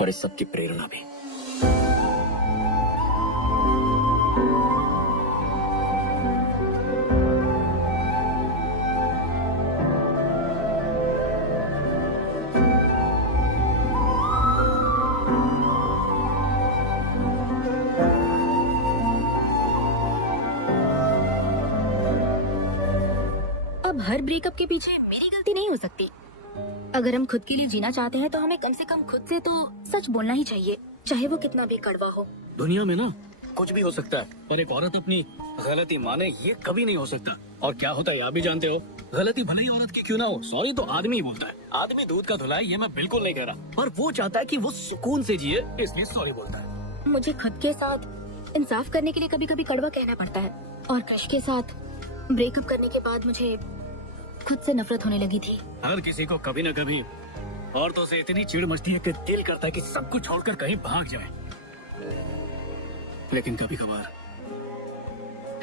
और इस सब की प्रेरणा भी। अब हर ब्रेकअप के पीछे मेरी गलती नहीं हो सकती। अगर हम खुद के लिए जीना चाहते हैं तो हमें कम से कम खुद से तो सच बोलना ही चाहिए, चाहे वो कितना भी कड़वा हो। दुनिया में ना कुछ भी हो सकता है, पर एक औरत अपनी गलती माने ये कभी नहीं हो सकता। और क्या होता है आप भी जानते हो, गलती भले ही औरत की क्यों ना हो, सॉरी तो आदमी ही बोलता है। आदमी दूध का धुला है, ये मैं बिल्कुल नहीं कह रहा, पर वो चाहता है कि वो सुकून से जिए, इसलिए सॉरी बोलता है। मुझे खुद के साथ इंसाफ करने के लिए कभी कभी कड़वा कहना पड़ता है। और क्रश के साथ ब्रेकअप करने के बाद मुझे खुद से नफरत होने लगी थी। हर किसी को कभी न कभी औरतों से इतनी चिढ़ मचती है कि दिल करता है कि सब कुछ छोड़कर कहीं भाग जाए। लेकिन कभी कभार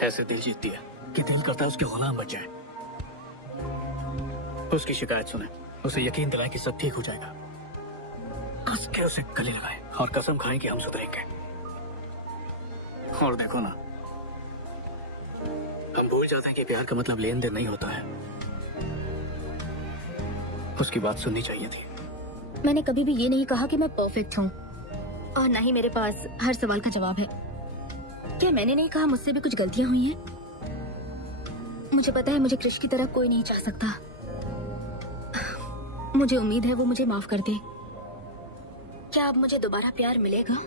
ऐसे दिल जीतती है कि दिल करता है उसके गुलाम बच जाए। उसकी शिकायत सुने, उसे यकीन दिलाए कि सब ठीक हो जाएगा, कस के उसे गले लगाए और कसम खाएं कि हम सुधरेंगे। और देखो ना, हम भूल जाते हैं कि प्यार का मतलब लेन देन नहीं होता है। उसकी बात सुननी चाहिए थी। मैंने कभी भी ये नहीं कहा कि मैं परफेक्ट हूँ, और न ही मेरे पास हर सवाल का जवाब है। क्या मैंने नहीं कहा मुझसे भी कुछ गलतियां हुई हैं? मुझे पता है मुझे क्रिश की तरह कोई नहीं चाह सकता। मुझे उम्मीद है वो मुझे माफ कर दे। क्या अब मुझे दोबारा प्यार मिलेगा?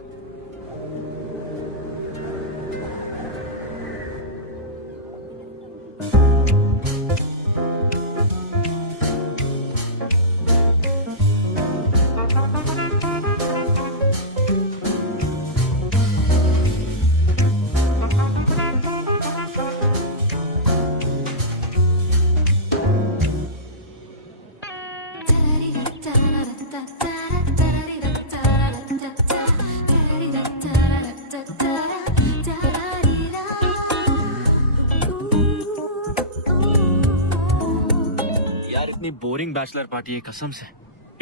यार इतनी बोरिंग बैचलर पार्टी है, कसम से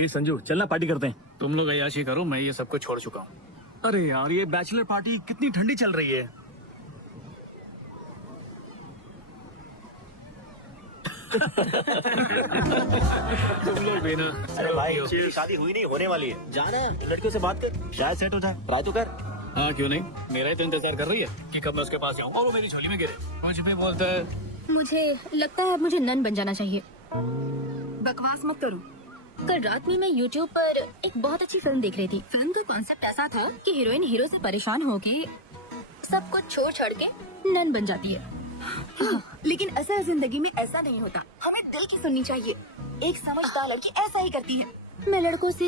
ये संजू चलना पार्टी करते हैं। तुम लोग अय्याशी करो, मैं ये सब कुछ छोड़ चुका हूँ। अरे यार ये बैचलर पार्टी कितनी ठंडी चल रही है। तुम लोग भी ना। अरे भाई शादी हुई नहीं, होने वाली है। जाना है लड़कियों से बात कर, शायद सेट हो जाए। ट्राई तो कर। हाँ क्यों नहीं, मेरा ही तो इंतजार कर रही है कि कब मैं उसके पास जाऊँ और वो मेरी झोली में गिरे। कुछ भी बोलता है। मुझे लगता है अब मुझे नन बन जाना चाहिए। बकवास मत करो। कल रात में मैं YouTube पर एक बहुत अच्छी फिल्म देख रही थी। फिल्म का कॉन्सेप्ट ऐसा था कि हीरोइन हीरो से परेशान होके सब कुछ छोड़ छाड़ के नन बन जाती है। लेकिन असल जिंदगी में ऐसा नहीं होता। हमें दिल की सुननी चाहिए। एक समझदार लड़की ऐसा ही करती है। मैं लड़कों से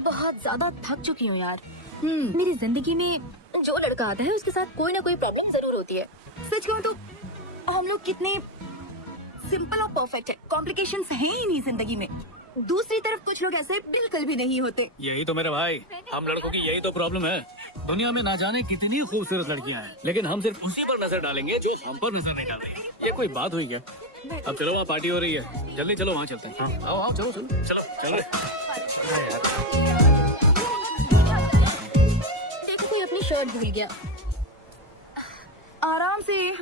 बहुत ज्यादा थक चुकी हूँ यार। मेरी जिंदगी में जो लड़का आता है उसके साथ कोई ना कोई प्रॉब्लम जरूर होती है। सच कहूँ तो हम लोग कितने सिंपल और परफेक्ट है, कॉम्प्लिकेशंस हैं ही नहीं जिंदगी में। दूसरी तरफ कुछ लोग ऐसे बिल्कुल भी नहीं होते। यही तो मेरे भाई, हम लड़कों की यही तो प्रॉब्लम है। दुनिया में ना जाने कितनी खूबसूरत लड़कियां हैं, लेकिन हम सिर्फ उसी पर नजर डालेंगे जो हम पर नजर नहीं डाल रही। ये कोई बात हुई क्या? अब चलो वहाँ पार्टी हो रही है, जल्दी चलो वहाँ चलते हैं। आओ आओ चलो चलो चलो चलो। देखो कोई अपनी शर्ट भूल गया। आराम से।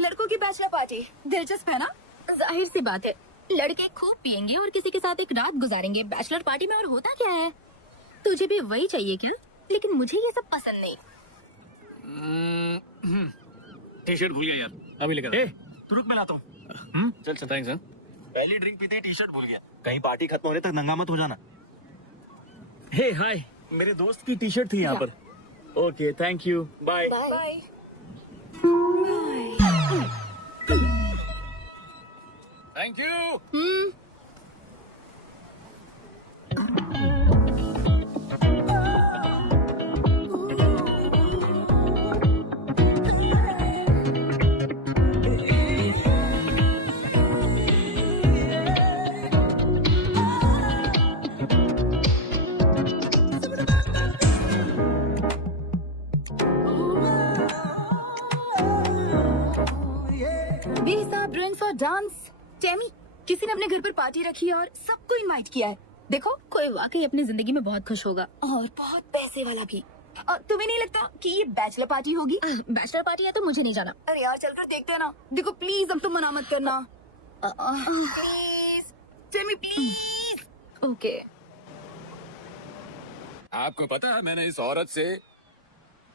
लड़कों की बैचलर पार्टी दिलचस्प है ना? जाहिर सी बात है, लड़के खूब पियेंगे और किसी के साथ एक रात गुजारेंगे बैचलर पार्टी में। और होता क्या है, तुझे भी वही चाहिए क्या? लेकिन मुझे ये सब पसंद नहीं। टी शर्ट भूल गया यार, अभी लेकर। ए तू रुक, मैं लाता हूँ। चल चल थैंक्स। पहली ड्रिंक पीते ही टी शर्ट भूल गया। कहीं पार्टी खत्म होने तक नंगा मत हो जाना। हे हाय, मेरे दोस्त की टी शर्ट थी यहाँ पर। Okay thank you, bye. Bye. Thank you. Drinks और डांस। टेमी, किसी ने अपने घर पर पार्टी रखी है और सबको इनवाइट किया है। देखो कोई वाकई अपनी जिंदगी में बहुत खुश होगा और बहुत पैसे वाला भी। और तुम्हें नहीं लगता कि ये बैचलर पार्टी होगी? बैचलर पार्टी है तो मुझे नहीं जाना। अरे यार चलकर देखते हैं ना। देखो प्लीज, अब तुम मना मत करना। Please Temi please. ओके। आपको पता है मैंने इस औरत से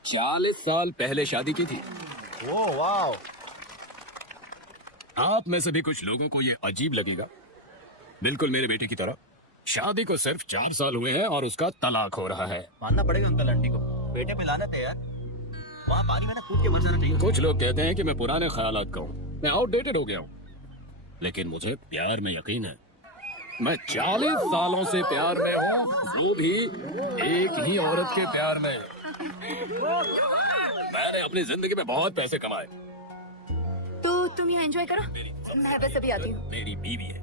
40 साल पहले शादी की थी। ओह वाह। आप में से भी कुछ लोगों को ये अजीब लगेगा, बिल्कुल मेरे बेटे की तरह। शादी को सिर्फ 4 साल हुए हैं और उसका तलाक हो रहा है। मानना पड़ेगा अंकल आंटी को, बेटे पे लानत है यार। वहाँ पानी में ना कूद के मर जाना चाहिए। कुछ लोग कहते हैं कि मैं पुराने ख्यालात का हूँ, मैं आउटडेटेड हो गया हूँ, लेकिन मुझे प्यार में यकीन है। मैं 40 सालों से प्यार में हूँ, वो भी एक ही औरत के प्यार में। मैंने अपनी जिंदगी में बहुत पैसे कमाए। तो तुम यहाँ एंजॉय करो, मैं वैसे भी आती हूँ। मेरी बीवी है।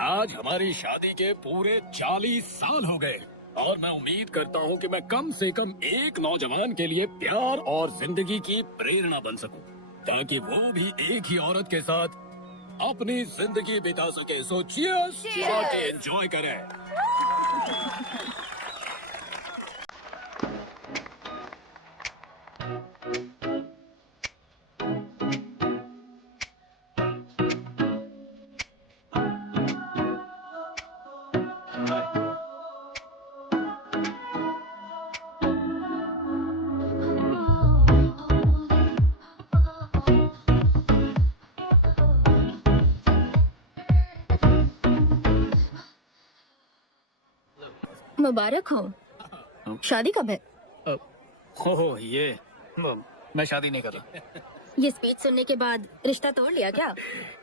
आज हमारी शादी के पूरे 40 साल हो गए और मैं उम्मीद करता हूँ कि मैं कम से कम एक नौजवान के लिए प्यार और जिंदगी की प्रेरणा बन सकूं, ताकि वो भी एक ही औरत के साथ अपनी जिंदगी बिता सके। सो चीयर्स, पार्टी एंजॉय करें। मुबारक हो। शादी कब है? हो ये मैं शादी नहीं कर रहा। ये स्पीच सुनने के बाद रिश्ता तोड़ लिया क्या?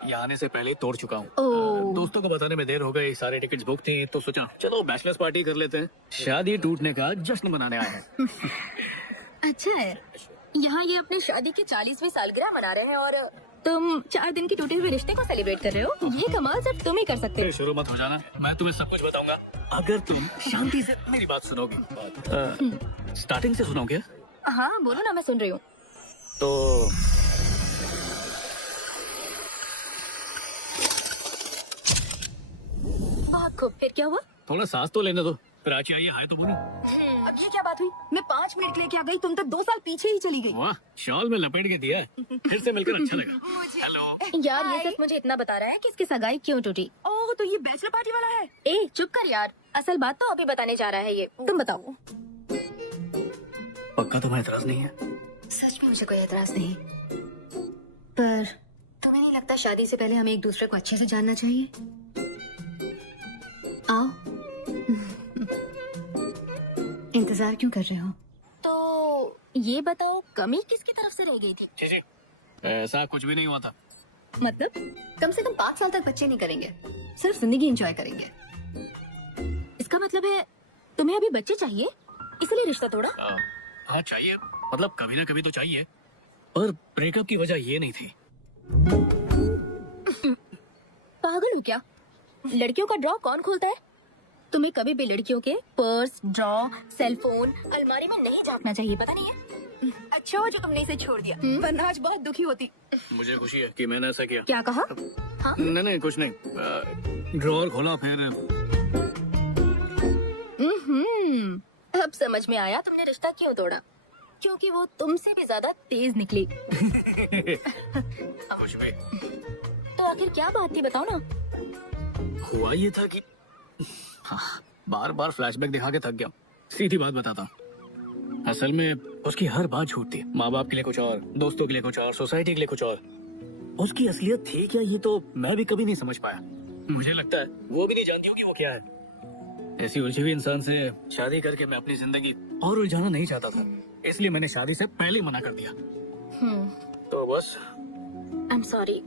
यहाँ आने से पहले तोड़ चुका हूँ। ओह। दोस्तों को बताने में देर हो गई, सारे टिकट्स बुक थी, तो सोचा चलो बैचलर्स पार्टी कर लेते हैं। शादी टूटने का जश्न मनाने आए हैं। अच्छा है, यहाँ ये अपने शादी की 40वीं सालगिरह मना रहे हैं और तुम 4 दिन की टूटे हुए रिश्ते को सेलिब्रेट कर रहे हो। ये कमाल सिर्फ तुम ही कर सकते हो। शुरू मत हो जाना, मैं तुम्हें सब कुछ बताऊंगा अगर तुम शांति से मेरी बात सुनोगी। स्टार्टिंग से सुनोगे? हाँ बोलो ना, मैं सुन रही हूँ। तो बहुत खूब। फिर क्या हुआ? थोड़ा सांस तो लेने दो, प्राची आई है, हाय तो बोलो। अब ये क्या बात हुई? मैं 5 मिनट लेके आ गई, तुम तो 2 साल पीछे ही चली गई। वाह, शॉल में लपेट के दिया है। फिर से मिलकर अच्छा लगा। हेलो। यार ये सच मुझे इतना बता रहा है कि इसकी सगाई क्यों टूटी। ओह, तो ये बैचलर पार्टी वाला है। ए चुप कर यार, असल बात तो अभी बताने जा रहा है ये। तुम बताओ। पक्का तुम्हें एतराज नहीं है? सच में मुझे कोई एतराज नहीं, पर तुम्हें नहीं लगता शादी से पहले हमें एक दूसरे को अच्छे से जानना चाहिए? आओ। इंतजार क्यों कर रहे हो? तो ये बताओ, कमी किसकी तरफ से रह गई थी? जी जी, ऐसा कुछ भी नहीं हुआ था। मतलब कम से कम 5 साल तक बच्चे नहीं करेंगे, सिर्फ जिंदगी एंजॉय करेंगे। इसका मतलब है तुम्हें अभी बच्चे चाहिए, इसलिए रिश्ता तोड़ा? हाँ चाहिए, मतलब कभी ना कभी तो चाहिए, पर ब्रेकअप की वजह ये नहीं थी। पागल हो क्या? लड़कियों का ड्रॉ कौन खोलता है? तुम्हें कभी भी लड़कियों के पर्स, ड्रॉ, सेल फोन, अलमारी में नहीं झांकना चाहिए, पता नहीं है? अच्छा हो जो तुमने इसे छोड़ दिया, वरना आज बहुत दुखी होती। मुझे खुशी है कि मैंने ऐसा किया। क्या कहा? हाँ? नहीं कुछ नहीं। ड्रॉअर खोला, फिर अब समझ में आया तुमने रिश्ता क्यों तोड़ा, क्योंकि वो तुमसे भी ज्यादा तेज निकली। कुछ भी तो आखिर क्या बात थी, बताओ ना। हुआ ये था कि बार बार फ्लैशबैक दिखा के थक गया। सीधी बात बताता हूँ, असल में उसकी हर बात छूटती। माँ बाप के लिए कुछ और, दोस्तों के लिए कुछ और, सोसाइटी के लिए कुछ और। उसकी असलियत थी क्या, ये तो मैं भी कभी नहीं समझ पाया। मुझे लगता है वो भी नहीं जानती होगी वो क्या है। ऐसी उलझी हुई इंसान से शादी करके मैं अपनी जिंदगी और उलझाना नहीं चाहता था, इसलिए मैंने शादी से पहले ही मना कर दिया। तो बस। I am sorry.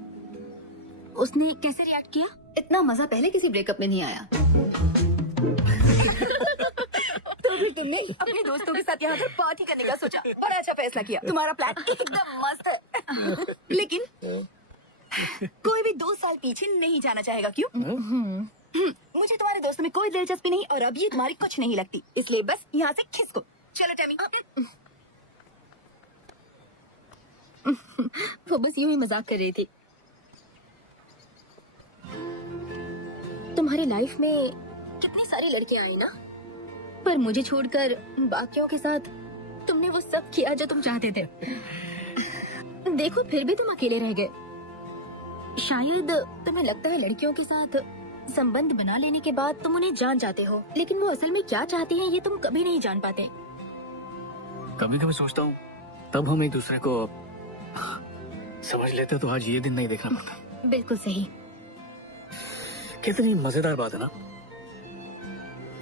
उसने कैसे रिएक्ट किया? इतना मजा पहले किसी ब्रेकअप में नहीं आया। तो फिर तुमने अपने दोस्तों के साथ यहाँ पर पार्टी करने का सोचा, बड़ा अच्छा फैसला किया। तुम्हारा प्लान एकदम मस्त है। लेकिन कोई भी 2 साल पीछे नहीं जाना चाहेगा, क्यों? मुझे तुम्हारे दोस्तों में कोई दिलचस्पी नहीं, और अब ये तुम्हारी कुछ नहीं लगती, इसलिए बस यहाँ से खिसको। चलो टैमी। वो बस यूं ही मजाक कर रही थी। तुम्हारी लाइफ में कितनी सारी लड़कियां आई ना, पर मुझे छोड़कर बाकियों के साथ तुमने वो सब किया जो तुम चाहते थे। देखो फिर भी तुम अकेले रह गए। शायद तुम्हें लगता है लड़कियों के साथ संबंध बना लेने के बाद तुम उन्हें जान जाते हो, लेकिन वो असल में क्या चाहती हैं ये तुम कभी नहीं जान पाते। कभी कभी सोचता हूँ तब हम एक दूसरे को समझ लेते तो आज ये दिन नहीं देखना पड़ता। बिल्कुल सही। कितनी मजेदार बात है ना,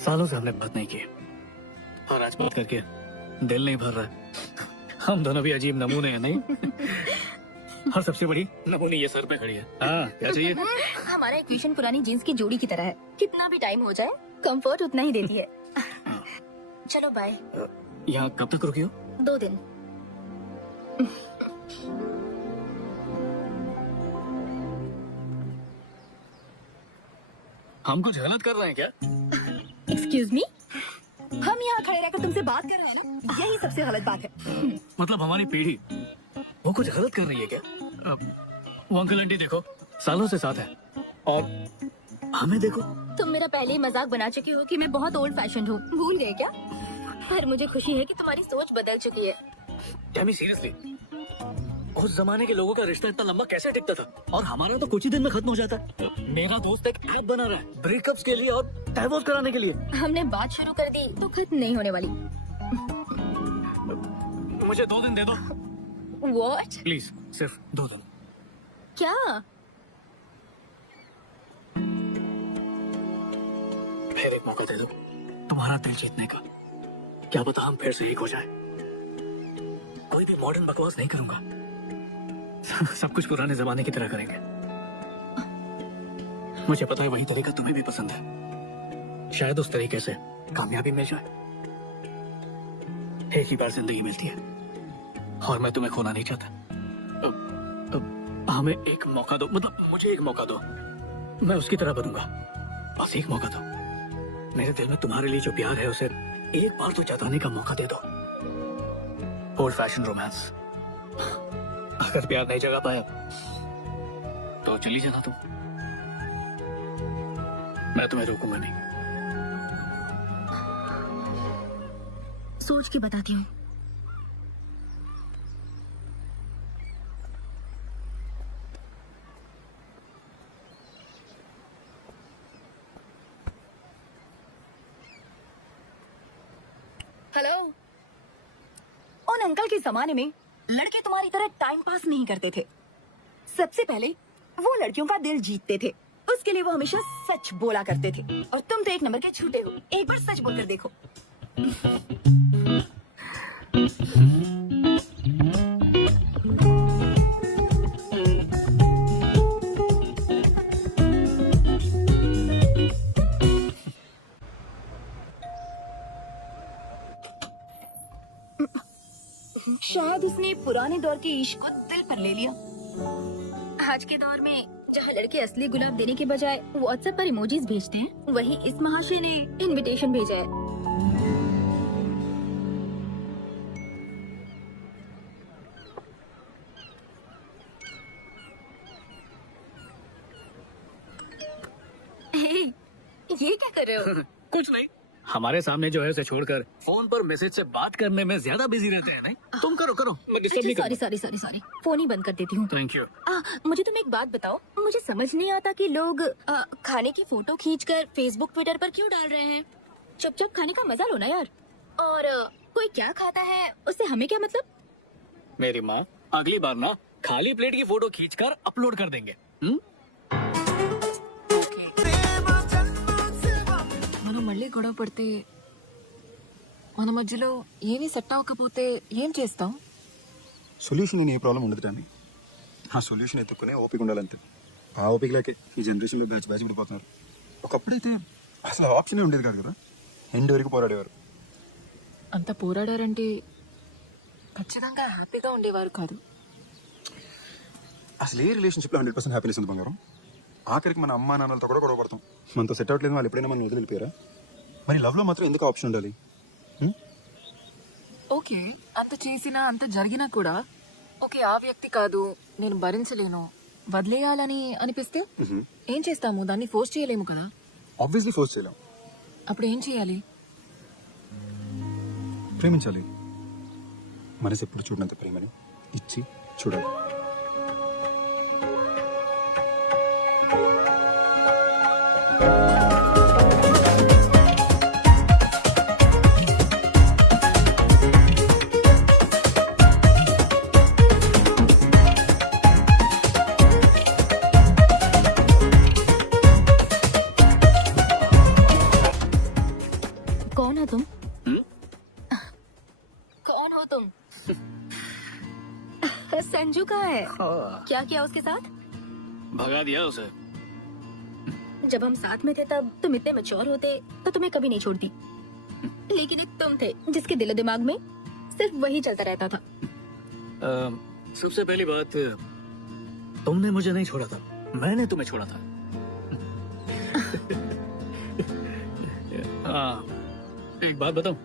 सालों से हमने बात नहीं की और आज बात करके दिल नहीं भर रहा। हम दोनों भी अजीब नमूने हैं, नहीं? और सबसे बड़ी नमूने ये सर पे खड़ी है। हाँ, क्या चाहिए? हमारा इक्वेशन पुरानी जीन्स की जोड़ी की तरह है, कितना भी टाइम हो जाए कंफर्ट उतना ही देती है। चलो बाय। यहाँ कब तक रुकी हो? 2 दिन। हम कुछ गलत कर रहे हैं क्या? एक्सक्यूज मी, हम यहाँ खड़े रहकर तुमसे बात कर रहे हैं ना, यही सबसे गलत बात है। मतलब हमारी पीढ़ी वो कुछ गलत कर रही है क्या? वो अंकल आंटी देखो, सालों से साथ है, और हमें देखो। तुम मेरा पहले ही मजाक बना चुके हो कि मैं बहुत ओल्ड फैशन हूँ, भूल गए क्या? पर मुझे खुशी है कि तुम्हारी सोच बदल चुकी है। टैमी सीरियसली, उस जमाने के लोगों का रिश्ता इतना लंबा कैसे टिकता था, और हमारा तो कुछ ही दिन में खत्म हो जाता है। मेरा दोस्त एक ऐप बना रहा है ब्रेकअप्स के लिए और डाइवोर्स कराने के लिए। हमने बात शुरू कर दी तो खत्म नहीं होने वाली। मुझे 2 दिन दे दो What? प्लीज, सिर्फ 2 दिन। क्या? फिर एक मौका दे दो तुम्हारा दिल जीतने का। क्या पता हम फिर से एक हो जाए। कोई भी मॉडर्न बकवास नहीं करूंगा, सब कुछ पुराने जमाने की तरह करेंगे। मुझे पता है वही तरीका तुम्हें भी पसंद है, शायद उस तरीके से कामयाबी मिल जाए। एक ही बार जिंदगी मिलती है और मैं तुम्हें खोना नहीं चाहता। हमें एक मौका दो, मतलब मुझे एक मौका दो, मैं उसकी तरह बनूंगा। बस एक मौका दो। मेरे दिल में तुम्हारे लिए जो प्यार है उसे एक बार तो जताने का मौका दे दो। Old fashion romance. अगर प्यार नहीं जगा पाया तो चली जाना तुम। मैं तुम्हें रोकूंगा नहीं। सोच के बताती हूँ। हेलो। उन अंकल के जमाने में लड़के तुम्हारी तरह टाइम पास नहीं करते थे। सबसे पहले वो लड़कियों का दिल जीतते थे। उसके लिए वो हमेशा सच बोला करते थे। और तुम तो एक नंबर के झूठे हो। एक बार सच बोलकर देखो। शायद उसने पुराने दौर के इश्क को दिल पर ले लिया। आज के दौर में जहाँ लड़के असली गुलाब देने के बजाय व्हाट्सएप पर इमोजीज भेजते हैं, वहीं इस महाशय ने इनविटेशन भेजा है। हे, ये क्या कर रहे हो? कुछ नहीं, हमारे सामने जो है उसे छोड़कर फोन पर मैसेज से बात करने में ज्यादा बिजी रहते हैं। नहीं, तुम करो करो, मैं डिस्टर्ब नहीं सॉरी करूँगा। सॉरी सॉरी सॉरी, फोन ही बंद कर देती हूँ। Thank you. मुझे तुम एक बात बताओ, मुझे समझ नहीं आता कि लोग खाने की फोटो खींचकर फेसबुक ट्विटर पर क्यों डाल रहे हैं। चुपचाप खाने का मजा लो ना यार। और कोई क्या खाता है उससे हमें क्या मतलब। मेरी माँ, अगली बार ना खाली प्लेट की फोटो खींचकर अपलोड कर देंगे। మనం మళ్ళీ గొడవ పడితే మన మధ్యలో ఏమీ సెట్ అవ్వకపోతే ఏం చేస్తాం? సొల్యూషన్ నేను ఏ ప్రాబ్లం ఉండదు కానీ ఆ సొల్యూషన్ ఎత్తుక్కునే ఓపిక ఉండాలంతే. ఆ ఓపికలకే ఈ జనరేషన్లో బ్యాచ్ పడిపోతున్నారు. ఒకప్పుడైతే అసలు ఆప్షనే ఉండేది కాదు కదా, ఎండ్ వరకు పోరాడేవారు. అంత పోరాడారంటే ఖచ్చితంగా హ్యాపీగా ఉండేవారు కాదు. అసలు ఏ రిలేషన్షిప్లో 100% హ్యాపీనెస్ ఉంది బంగారం. ఆఖరికి మన అమ్మా నాన్నలతో కూడా గొడవ పడతాం. మనతో సెట్ అవ్వట్లేదు, వాళ్ళు ఎప్పుడైనా మనం వదిలి వెళ్ళిపోయారా? మరి లవ్లో మాత్రం ఎందుకు ఆప్షన్ ఉండాలి? ఓకే, అంత చేసినా అంత జరిగినా కూడా ఓకే ఆ వ్యక్తి కాదు నేను భరించలేను వదిలేయాలని అనిపిస్తే ఏం చేస్తాము? దాన్ని ఫోర్స్ చేయలేము కదా. ఆబ్వియస్లీ ఫోర్స్ చేయలేం. అప్పుడు ఏం చేయాలి? ప్రేమించాలి. మనసు ఎప్పుడు చూడనంత ప్రేమని ఇచ్చి చూడాలి. कौन हो तुम? कौन हो तुम? संजू कहाँ है? क्या किया उसके साथ? भगा दिया उसे। जब हम साथ में थे तब तुम इतने मैच्योर होते तो तुम्हें कभी नहीं छोड़ती। लेकिन एक तुम थे जिसके दिलो दिमाग में सिर्फ वही चलता रहता था। सबसे पहली बात, तुमने मुझे नहीं छोड़ा था, मैंने तुम्हें छोड़ा था। एक बात बताऊं,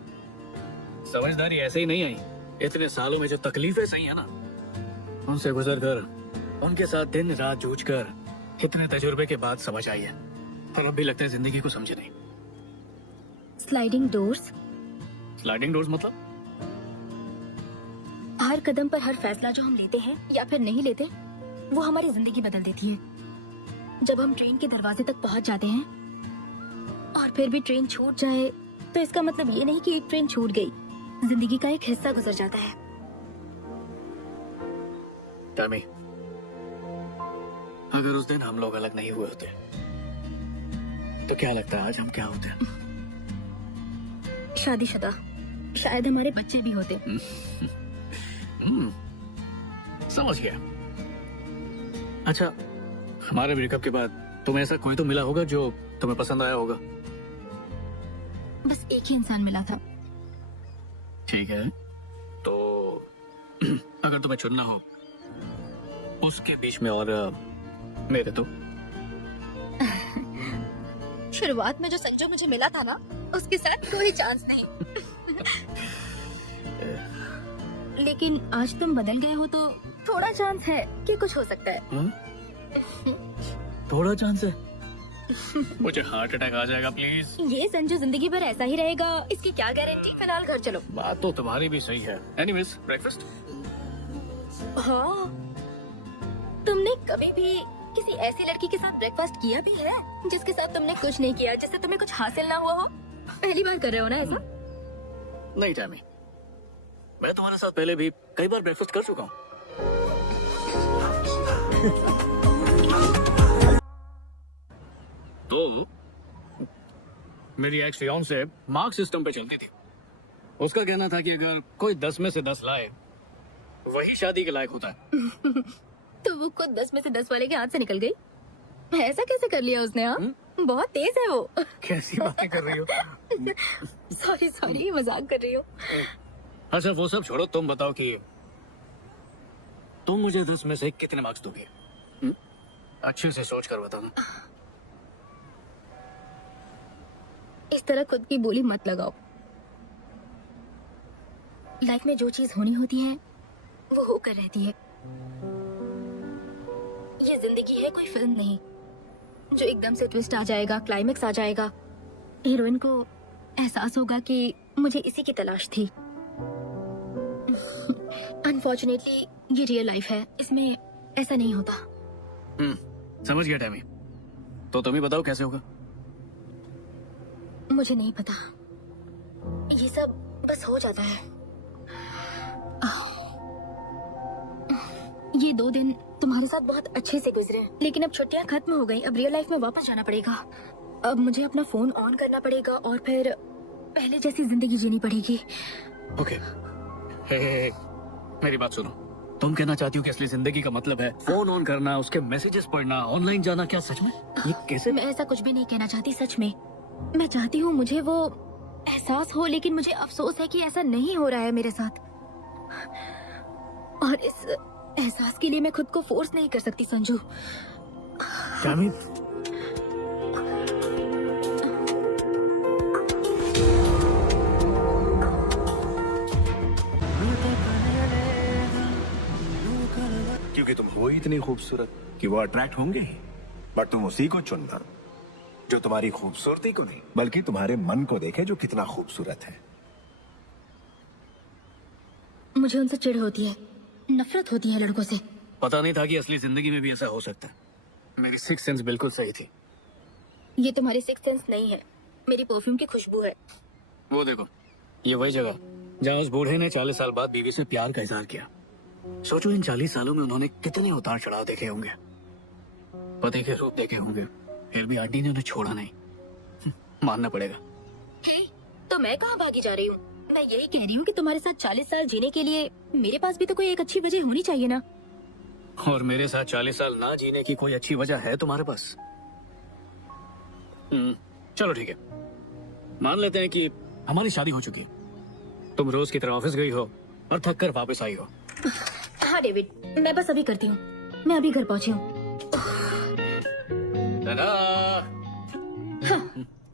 समझदारी ऐसे ही नहीं आई। इतने सालों में जो तकलीफें सही है ना, उनसे गुजर कर, उनके साथ दिन रात जूझ कर, इतने तजुर्बे के बाद समझ आई है। और अब भी लगता है जिंदगी को समझे नहीं। स्लाइडिंग डोर्स, स्लाइडिंग डोर्स मतलब? हर कदम पर हर फैसला जो हम लेते हैं या फिर नहीं लेते, वो हमारी जिंदगी बदल देती है। जब हम ट्रेन के दरवाजे तक पहुंच जाते हैं और फिर भी ट्रेन छूट जाए, तो इसका मतलब ये नहीं कि एक ट्रेन छूट गई, जिंदगी का एक हिस्सा गुजर जाता है। तमी, अगर उस दिन हम लोग अलग नहीं हुए होते तो क्या लगता है आज हम क्या होते? शादीशुदा, शायद हमारे बच्चे भी होते। समझ गया। अच्छा, हमारे ब्रेकअप के बाद तुम्हें ऐसा कोई तो मिला होगा जो तुम्हें पसंद आया होगा? बस एक ही इंसान मिला था। ठीक है, तो अगर तुम्हें चुनना हो उसके बीच में और मेरे, तो शुरुआत में जो संजू मुझे मिला था ना, उसके साथ कोई चांस नहीं। लेकिन आज तुम बदल गए हो तो थोड़ा चांस है कि कुछ हो सकता है। थोड़ा चांस है? मुझे हार्ट अटैक आ जाएगा प्लीज। ये संजू जिंदगी भर ऐसा ही रहेगा, इसकी क्या गारंटी। फिलहाल घर चलो। बात तो तुम्हारी भी सही है। Anyways breakfast. हाँ, तुमने कभी भी किसी ऐसी लड़की के साथ ब्रेकफास्ट किया भी है जिसके साथ तुमने कुछ नहीं किया, जिससे तुम्हें कुछ हासिल ना हुआ हो? पहली बार कर रहे हो ना ऐसा? नहीं टैमी, मैं तुम्हारे साथ पहले भी कई बार ब्रेकफास्ट कर चुका हूँ। तो मेरी एक्स फियांसे मार्क सिस्टम पे चलती थी। उसका कहना था कि अगर कोई 10 में से 10 लाए वही शादी के लायक होता है। तो वो खुद 10 में से 10 वाले के हाथ से निकल गई। ऐसा कैसे कर लिया उसने? हाँ, बहुत तेज है वो। कैसी बातें कर रही हो? सॉरी मजाक कर रही हो। अच्छा वो सब छोड़ो, तुम बताओ कि तुम मुझे 10 में से कितने मार्क्स दोगे? अच्छे से सोच कर बताओ। इस तरह खुद की बोली मत लगाओ। लाइफ में जो चीज होनी होती है वो होकर रहती है। ये जिंदगी है, कोई फिल्म नहीं जो एकदम से ट्विस्ट आ जाएगा, क्लाइमेक्स आ जाएगा, हीरोइन को एहसास होगा कि मुझे इसी की तलाश थी। अनफॉर्चुनेटली ये रियल लाइफ है, इसमें ऐसा नहीं होता। समझ गया टैमी। तो तुम ही बताओ कैसे होगा? मुझे नहीं पता, ये सब बस हो जाता है। ये 2 दिन तुम्हारे साथ बहुत अच्छे से गुजरे, लेकिन अब छुट्टियां खत्म हो गई। अब रियल लाइफ में वापस जाना पड़ेगा। अब मुझे अपना फोन ऑन करना पड़ेगा और फिर पहले जैसी जिंदगी जीनी पड़ेगी। ओके हे, मेरी बात सुनो। तुम कहना चाहती हो कि असली जिंदगी का मतलब है फोन ऑन करना, उसके मैसेजेस पढ़ना, ऑनलाइन जाना? क्या सच में? ये कैसे? मैं ऐसा कुछ भी नहीं कहना चाहती, सच में। मैं चाहती हूँ मुझे वो एहसास हो, लेकिन मुझे अफसोस है कि ऐसा नहीं हो रहा है मेरे साथ। और इस एहसास के लिए मैं खुद को फोर्स नहीं कर सकती संजू। टैमी, क्योंकि तुम हो ही इतनी खूबसूरत कि वो अट्रैक्ट होंगे ही। बट तुम उसी को चुनना जो तुम्हारी खूबसूरती को नहीं बल्कि तुम्हारे मन को देखे, जो कितना खूबसूरत है। मुझे उनसे चिढ़ होती है, नफरत होती है लड़कों से। पता नहीं था कि असली जिंदगी में भी ऐसा हो सकता है। मेरी सिक्स सेंस बिल्कुल सही थी। ये तुम्हारी सिक्स सेंस नहीं है, मेरी परफ्यूम की खुशबू है। वो देखो, ये वही जगह जहाँ उस बूढ़े ने 40 साल बाद बीवी से प्यार का इजहार किया। सोचो इन 40 सालों में उन्होंने कितने उतार चढ़ाव देखे होंगे, पति के रूप देखे होंगे, फिर भी आंटी ने उन्हें छोड़ा नहीं। मानना पड़ेगा। हे, तो मैं कहाँ भागी जा रही हूँ? मैं यही कह रही हूँ कि तुम्हारे साथ 40 साल जीने के लिए मेरे पास भी तो कोई एक अच्छी वजह होनी चाहिए ना। और मेरे साथ 40 साल ना जीने की कोई अच्छी वजह है तुम्हारे पास? चलो ठीक है, मान लेते हैं कि हमारी शादी हो चुकी। तुम रोज की तरह ऑफिस गई हो और थक कर वापस आई हो। हाँ डेविड, मैं बस अभी करती हूँ। मैं अभी घर पहुँची हूँ।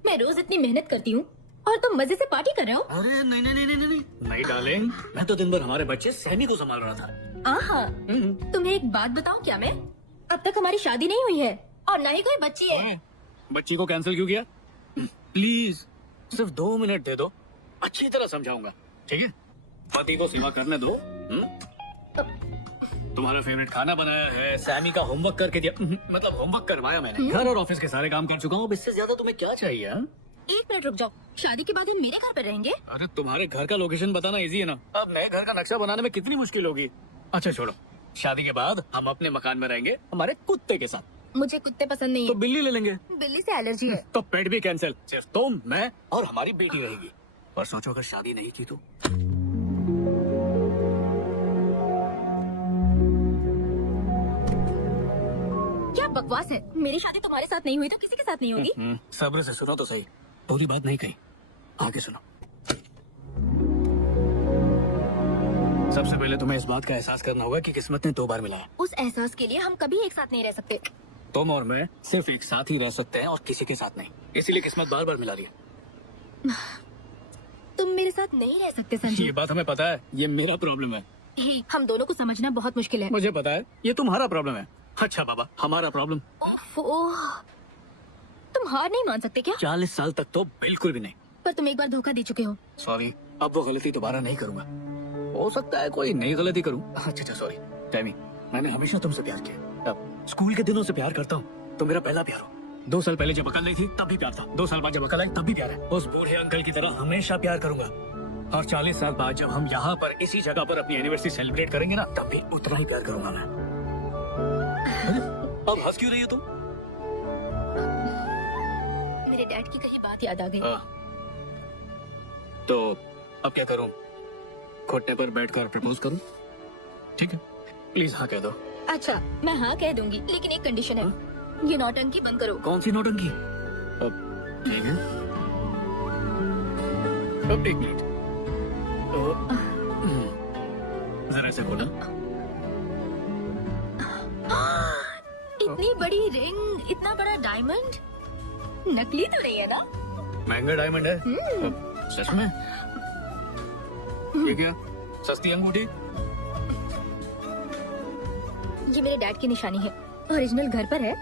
मैं रोज इतनी मेहनत करती हूँ और तुम मजे से पार्टी कर रहे हो। अरे नहीं नहीं नहीं नहीं नहीं नहीं डार्लिंग, मैं तो दिन भर हमारे बच्चे सैनी को संभाल रहा था। आहा, तुम्हें एक बात बताऊं क्या? मैं अब तक हमारी शादी नहीं हुई है और ना ही कोई बच्ची है। बच्ची को कैंसिल क्यों किया? प्लीज सिर्फ 2 मिनट दे दो, अच्छी तरह समझाऊंगा, ठीक है? पति को सेवा करने दो। तुम्हारा फेवरेट खाना बनाया है, सैमी का होमवर्क करके दिया, मतलब होमवर्क करवाया मैंने। घर और ऑफिस के सारे काम कर चुका हूँ, अब इससे ज्यादा तुम्हें क्या चाहिए? हा? 1 मिनट रुक जाओ, शादी के बाद हम मेरे घर पर रहेंगे। अरे तुम्हारे घर का लोकेशन बताना इजी है ना, अब नए घर का नक्शा बनाने में कितनी मुश्किल होगी। अच्छा छोड़ो, शादी के बाद हम अपने मकान में रहेंगे हमारे कुत्ते के साथ। मुझे कुत्ते पसंद नहीं तो है। बिल्ली ले लेंगे। बिल्ली से एलर्जी है। तो पेट भी कैंसिल, सिर्फ तुम, मैं और हमारी बेटी रहेगी। और सोचो अगर शादी नहीं की तो? क्या बकवास है? मेरी शादी तुम्हारे साथ नहीं हुई तो किसी के साथ नहीं होगी। सब्र से सुनो तो सही, पूरी बात नहीं कही, आगे सुनो। सबसे पहले तुम्हें इस बात का एहसास करना होगा कि किस्मत ने 2 बार मिलाया। उस एहसास के लिए हम कभी एक साथ नहीं रह सकते। तुम और मैं सिर्फ एक साथ ही रह सकते हैं और किसी के साथ नहीं, इसीलिए किस्मत बार बार मिला रही है। तुम मेरे साथ नहीं रह सकते संजू। ये बात हमें पता है, ये मेरा प्रॉब्लम है। हे, हम दोनों को समझना बहुत मुश्किल है। मुझे पता है, ये तुम्हारा प्रॉब्लम है। अच्छा बाबा, हमारा प्रॉब्लम। ओह, तुम हार नहीं मान सकते क्या? 40 साल तक तो बिल्कुल भी नहीं। पर तुम एक बार धोखा दे चुके हो। सॉरी, अब वो गलती दोबारा नहीं करूंगा। हो सकता है कोई नई गलती करूं। अच्छा सॉरी टैमी, मैंने हमेशा तुमसे प्यार किया। अब स्कूल के दिनों से प्यार करता हूँ। तुम मेरा पहला प्यार हो। 2 साल पहले जब अकल नहीं थी तब भी प्यार था। 2 साल बाद जब अकल आई तब भी प्यार है। उस बूढ़े अंकल की तरह हमेशा प्यार करूंगा। और 40 साल बाद जब हम यहाँ पर इसी जगह पर अपनी एनिवर्सरी सेलिब्रेट करेंगे ना, तब भी उतना ही प्यार करूंगा मैं। अरे, अब हंस क्यों रही हो तुम? मेरे डैड की कही बात याद आ गई। तो अब क्या करूं? घुटने पर बैठकर प्रपोज करूं? ठीक है, प्लीज हाँ कह दो। अच्छा, मैं हाँ कह दूंगी, लेकिन एक कंडीशन है। ये नौटंकी बंद करो। कौन सी नौटंकी? ठीक है। अब 1 मिनट। जरा ऐसे बोला। इतनी बड़ी रिंग, इतना बड़ा डायमंड, नकली तो नहीं है ना? महंगा डायमंड है। सच में? ये क्या? सस्ती अंगूठी? ये मेरे डैड की निशानी है। ओरिजिनल घर पर है,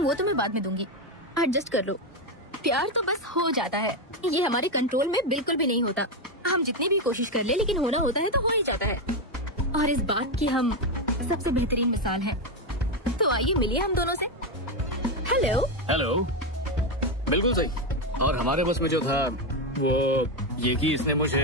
वो तो मैं बाद में दूंगी। एडजस्ट कर लो। प्यार तो बस हो जाता है, ये हमारे कंट्रोल में बिल्कुल भी नहीं होता। हम जितनी भी कोशिश कर ले, लेकिन होना होता है तो हो ही जाता है। और इस बात की हम सबसे बेहतरीन मिसाल हैं। तो आइए मिलिए हम दोनों से। हेलो। हेलो। बिल्कुल सही। और हमारे बस में जो था वो ये कि इसने मुझे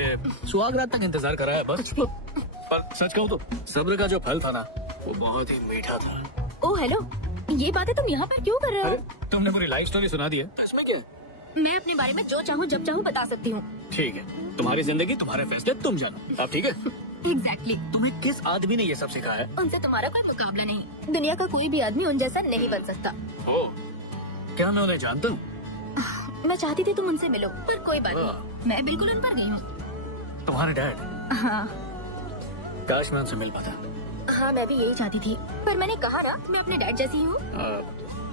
सुहागरात तक इंतजार कराया बस। पर सच कहूँ तो सब्र का जो फल था ना, वो बहुत ही मीठा था। ओ हेलो, ये बातें तुम यहाँ पर क्यों कर रहे अरे हो? तुमने पूरी लाइफ स्टोरी सुना दी है, इसमें क्या है? मैं अपने बारे में जो चाहूँ जब चाहूँ बता सकती हूँ। ठीक है, तुम्हारी जिंदगी तुम्हारे फैसले, तुम जानो। अब ठीक है। एग्जैक्टली। तुम्हें किस आदमी ने ये सब सिखाया? उनसे तुम्हारा कोई मुकाबला नहीं। दुनिया का कोई भी आदमी उन जैसा नहीं बन सकता। ओ, क्या मैं उन्हें जानता हूँ? मैं चाहती थी तुम उनसे मिलो, पर कोई बात नहीं, मैं बिल्कुल उन पर गई हूँ। तुम्हारे डैड? हाँ काश मैं उनसे मिल पाता। हाँ, मैं भी यही चाहती थी, पर मैंने कहा ना, मैं अपने डैड जैसी हूँ।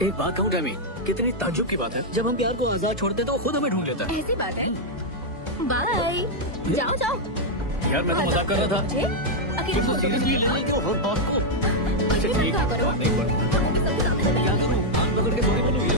एक बात कहूँ टैमी, कितनी ताज्जुब की बात है, जब हम प्यार को आजाद छोड़ते तो वो खुद हमें ढूंढ लेता है। ऐसी बात है। बाय। जाओ जाओ। यार मैं तो मजाक कर रहा था। मुझे अकेले छोड़ दो। सीरियसली ले रही क्यों? हर बात को। अच्छा ठीक क्या करो? है, एक बार। तुम भी सबके सामने चले क्या जाओ। करूँ? हाथ पकड़ के सॉरी बोलूँ, ये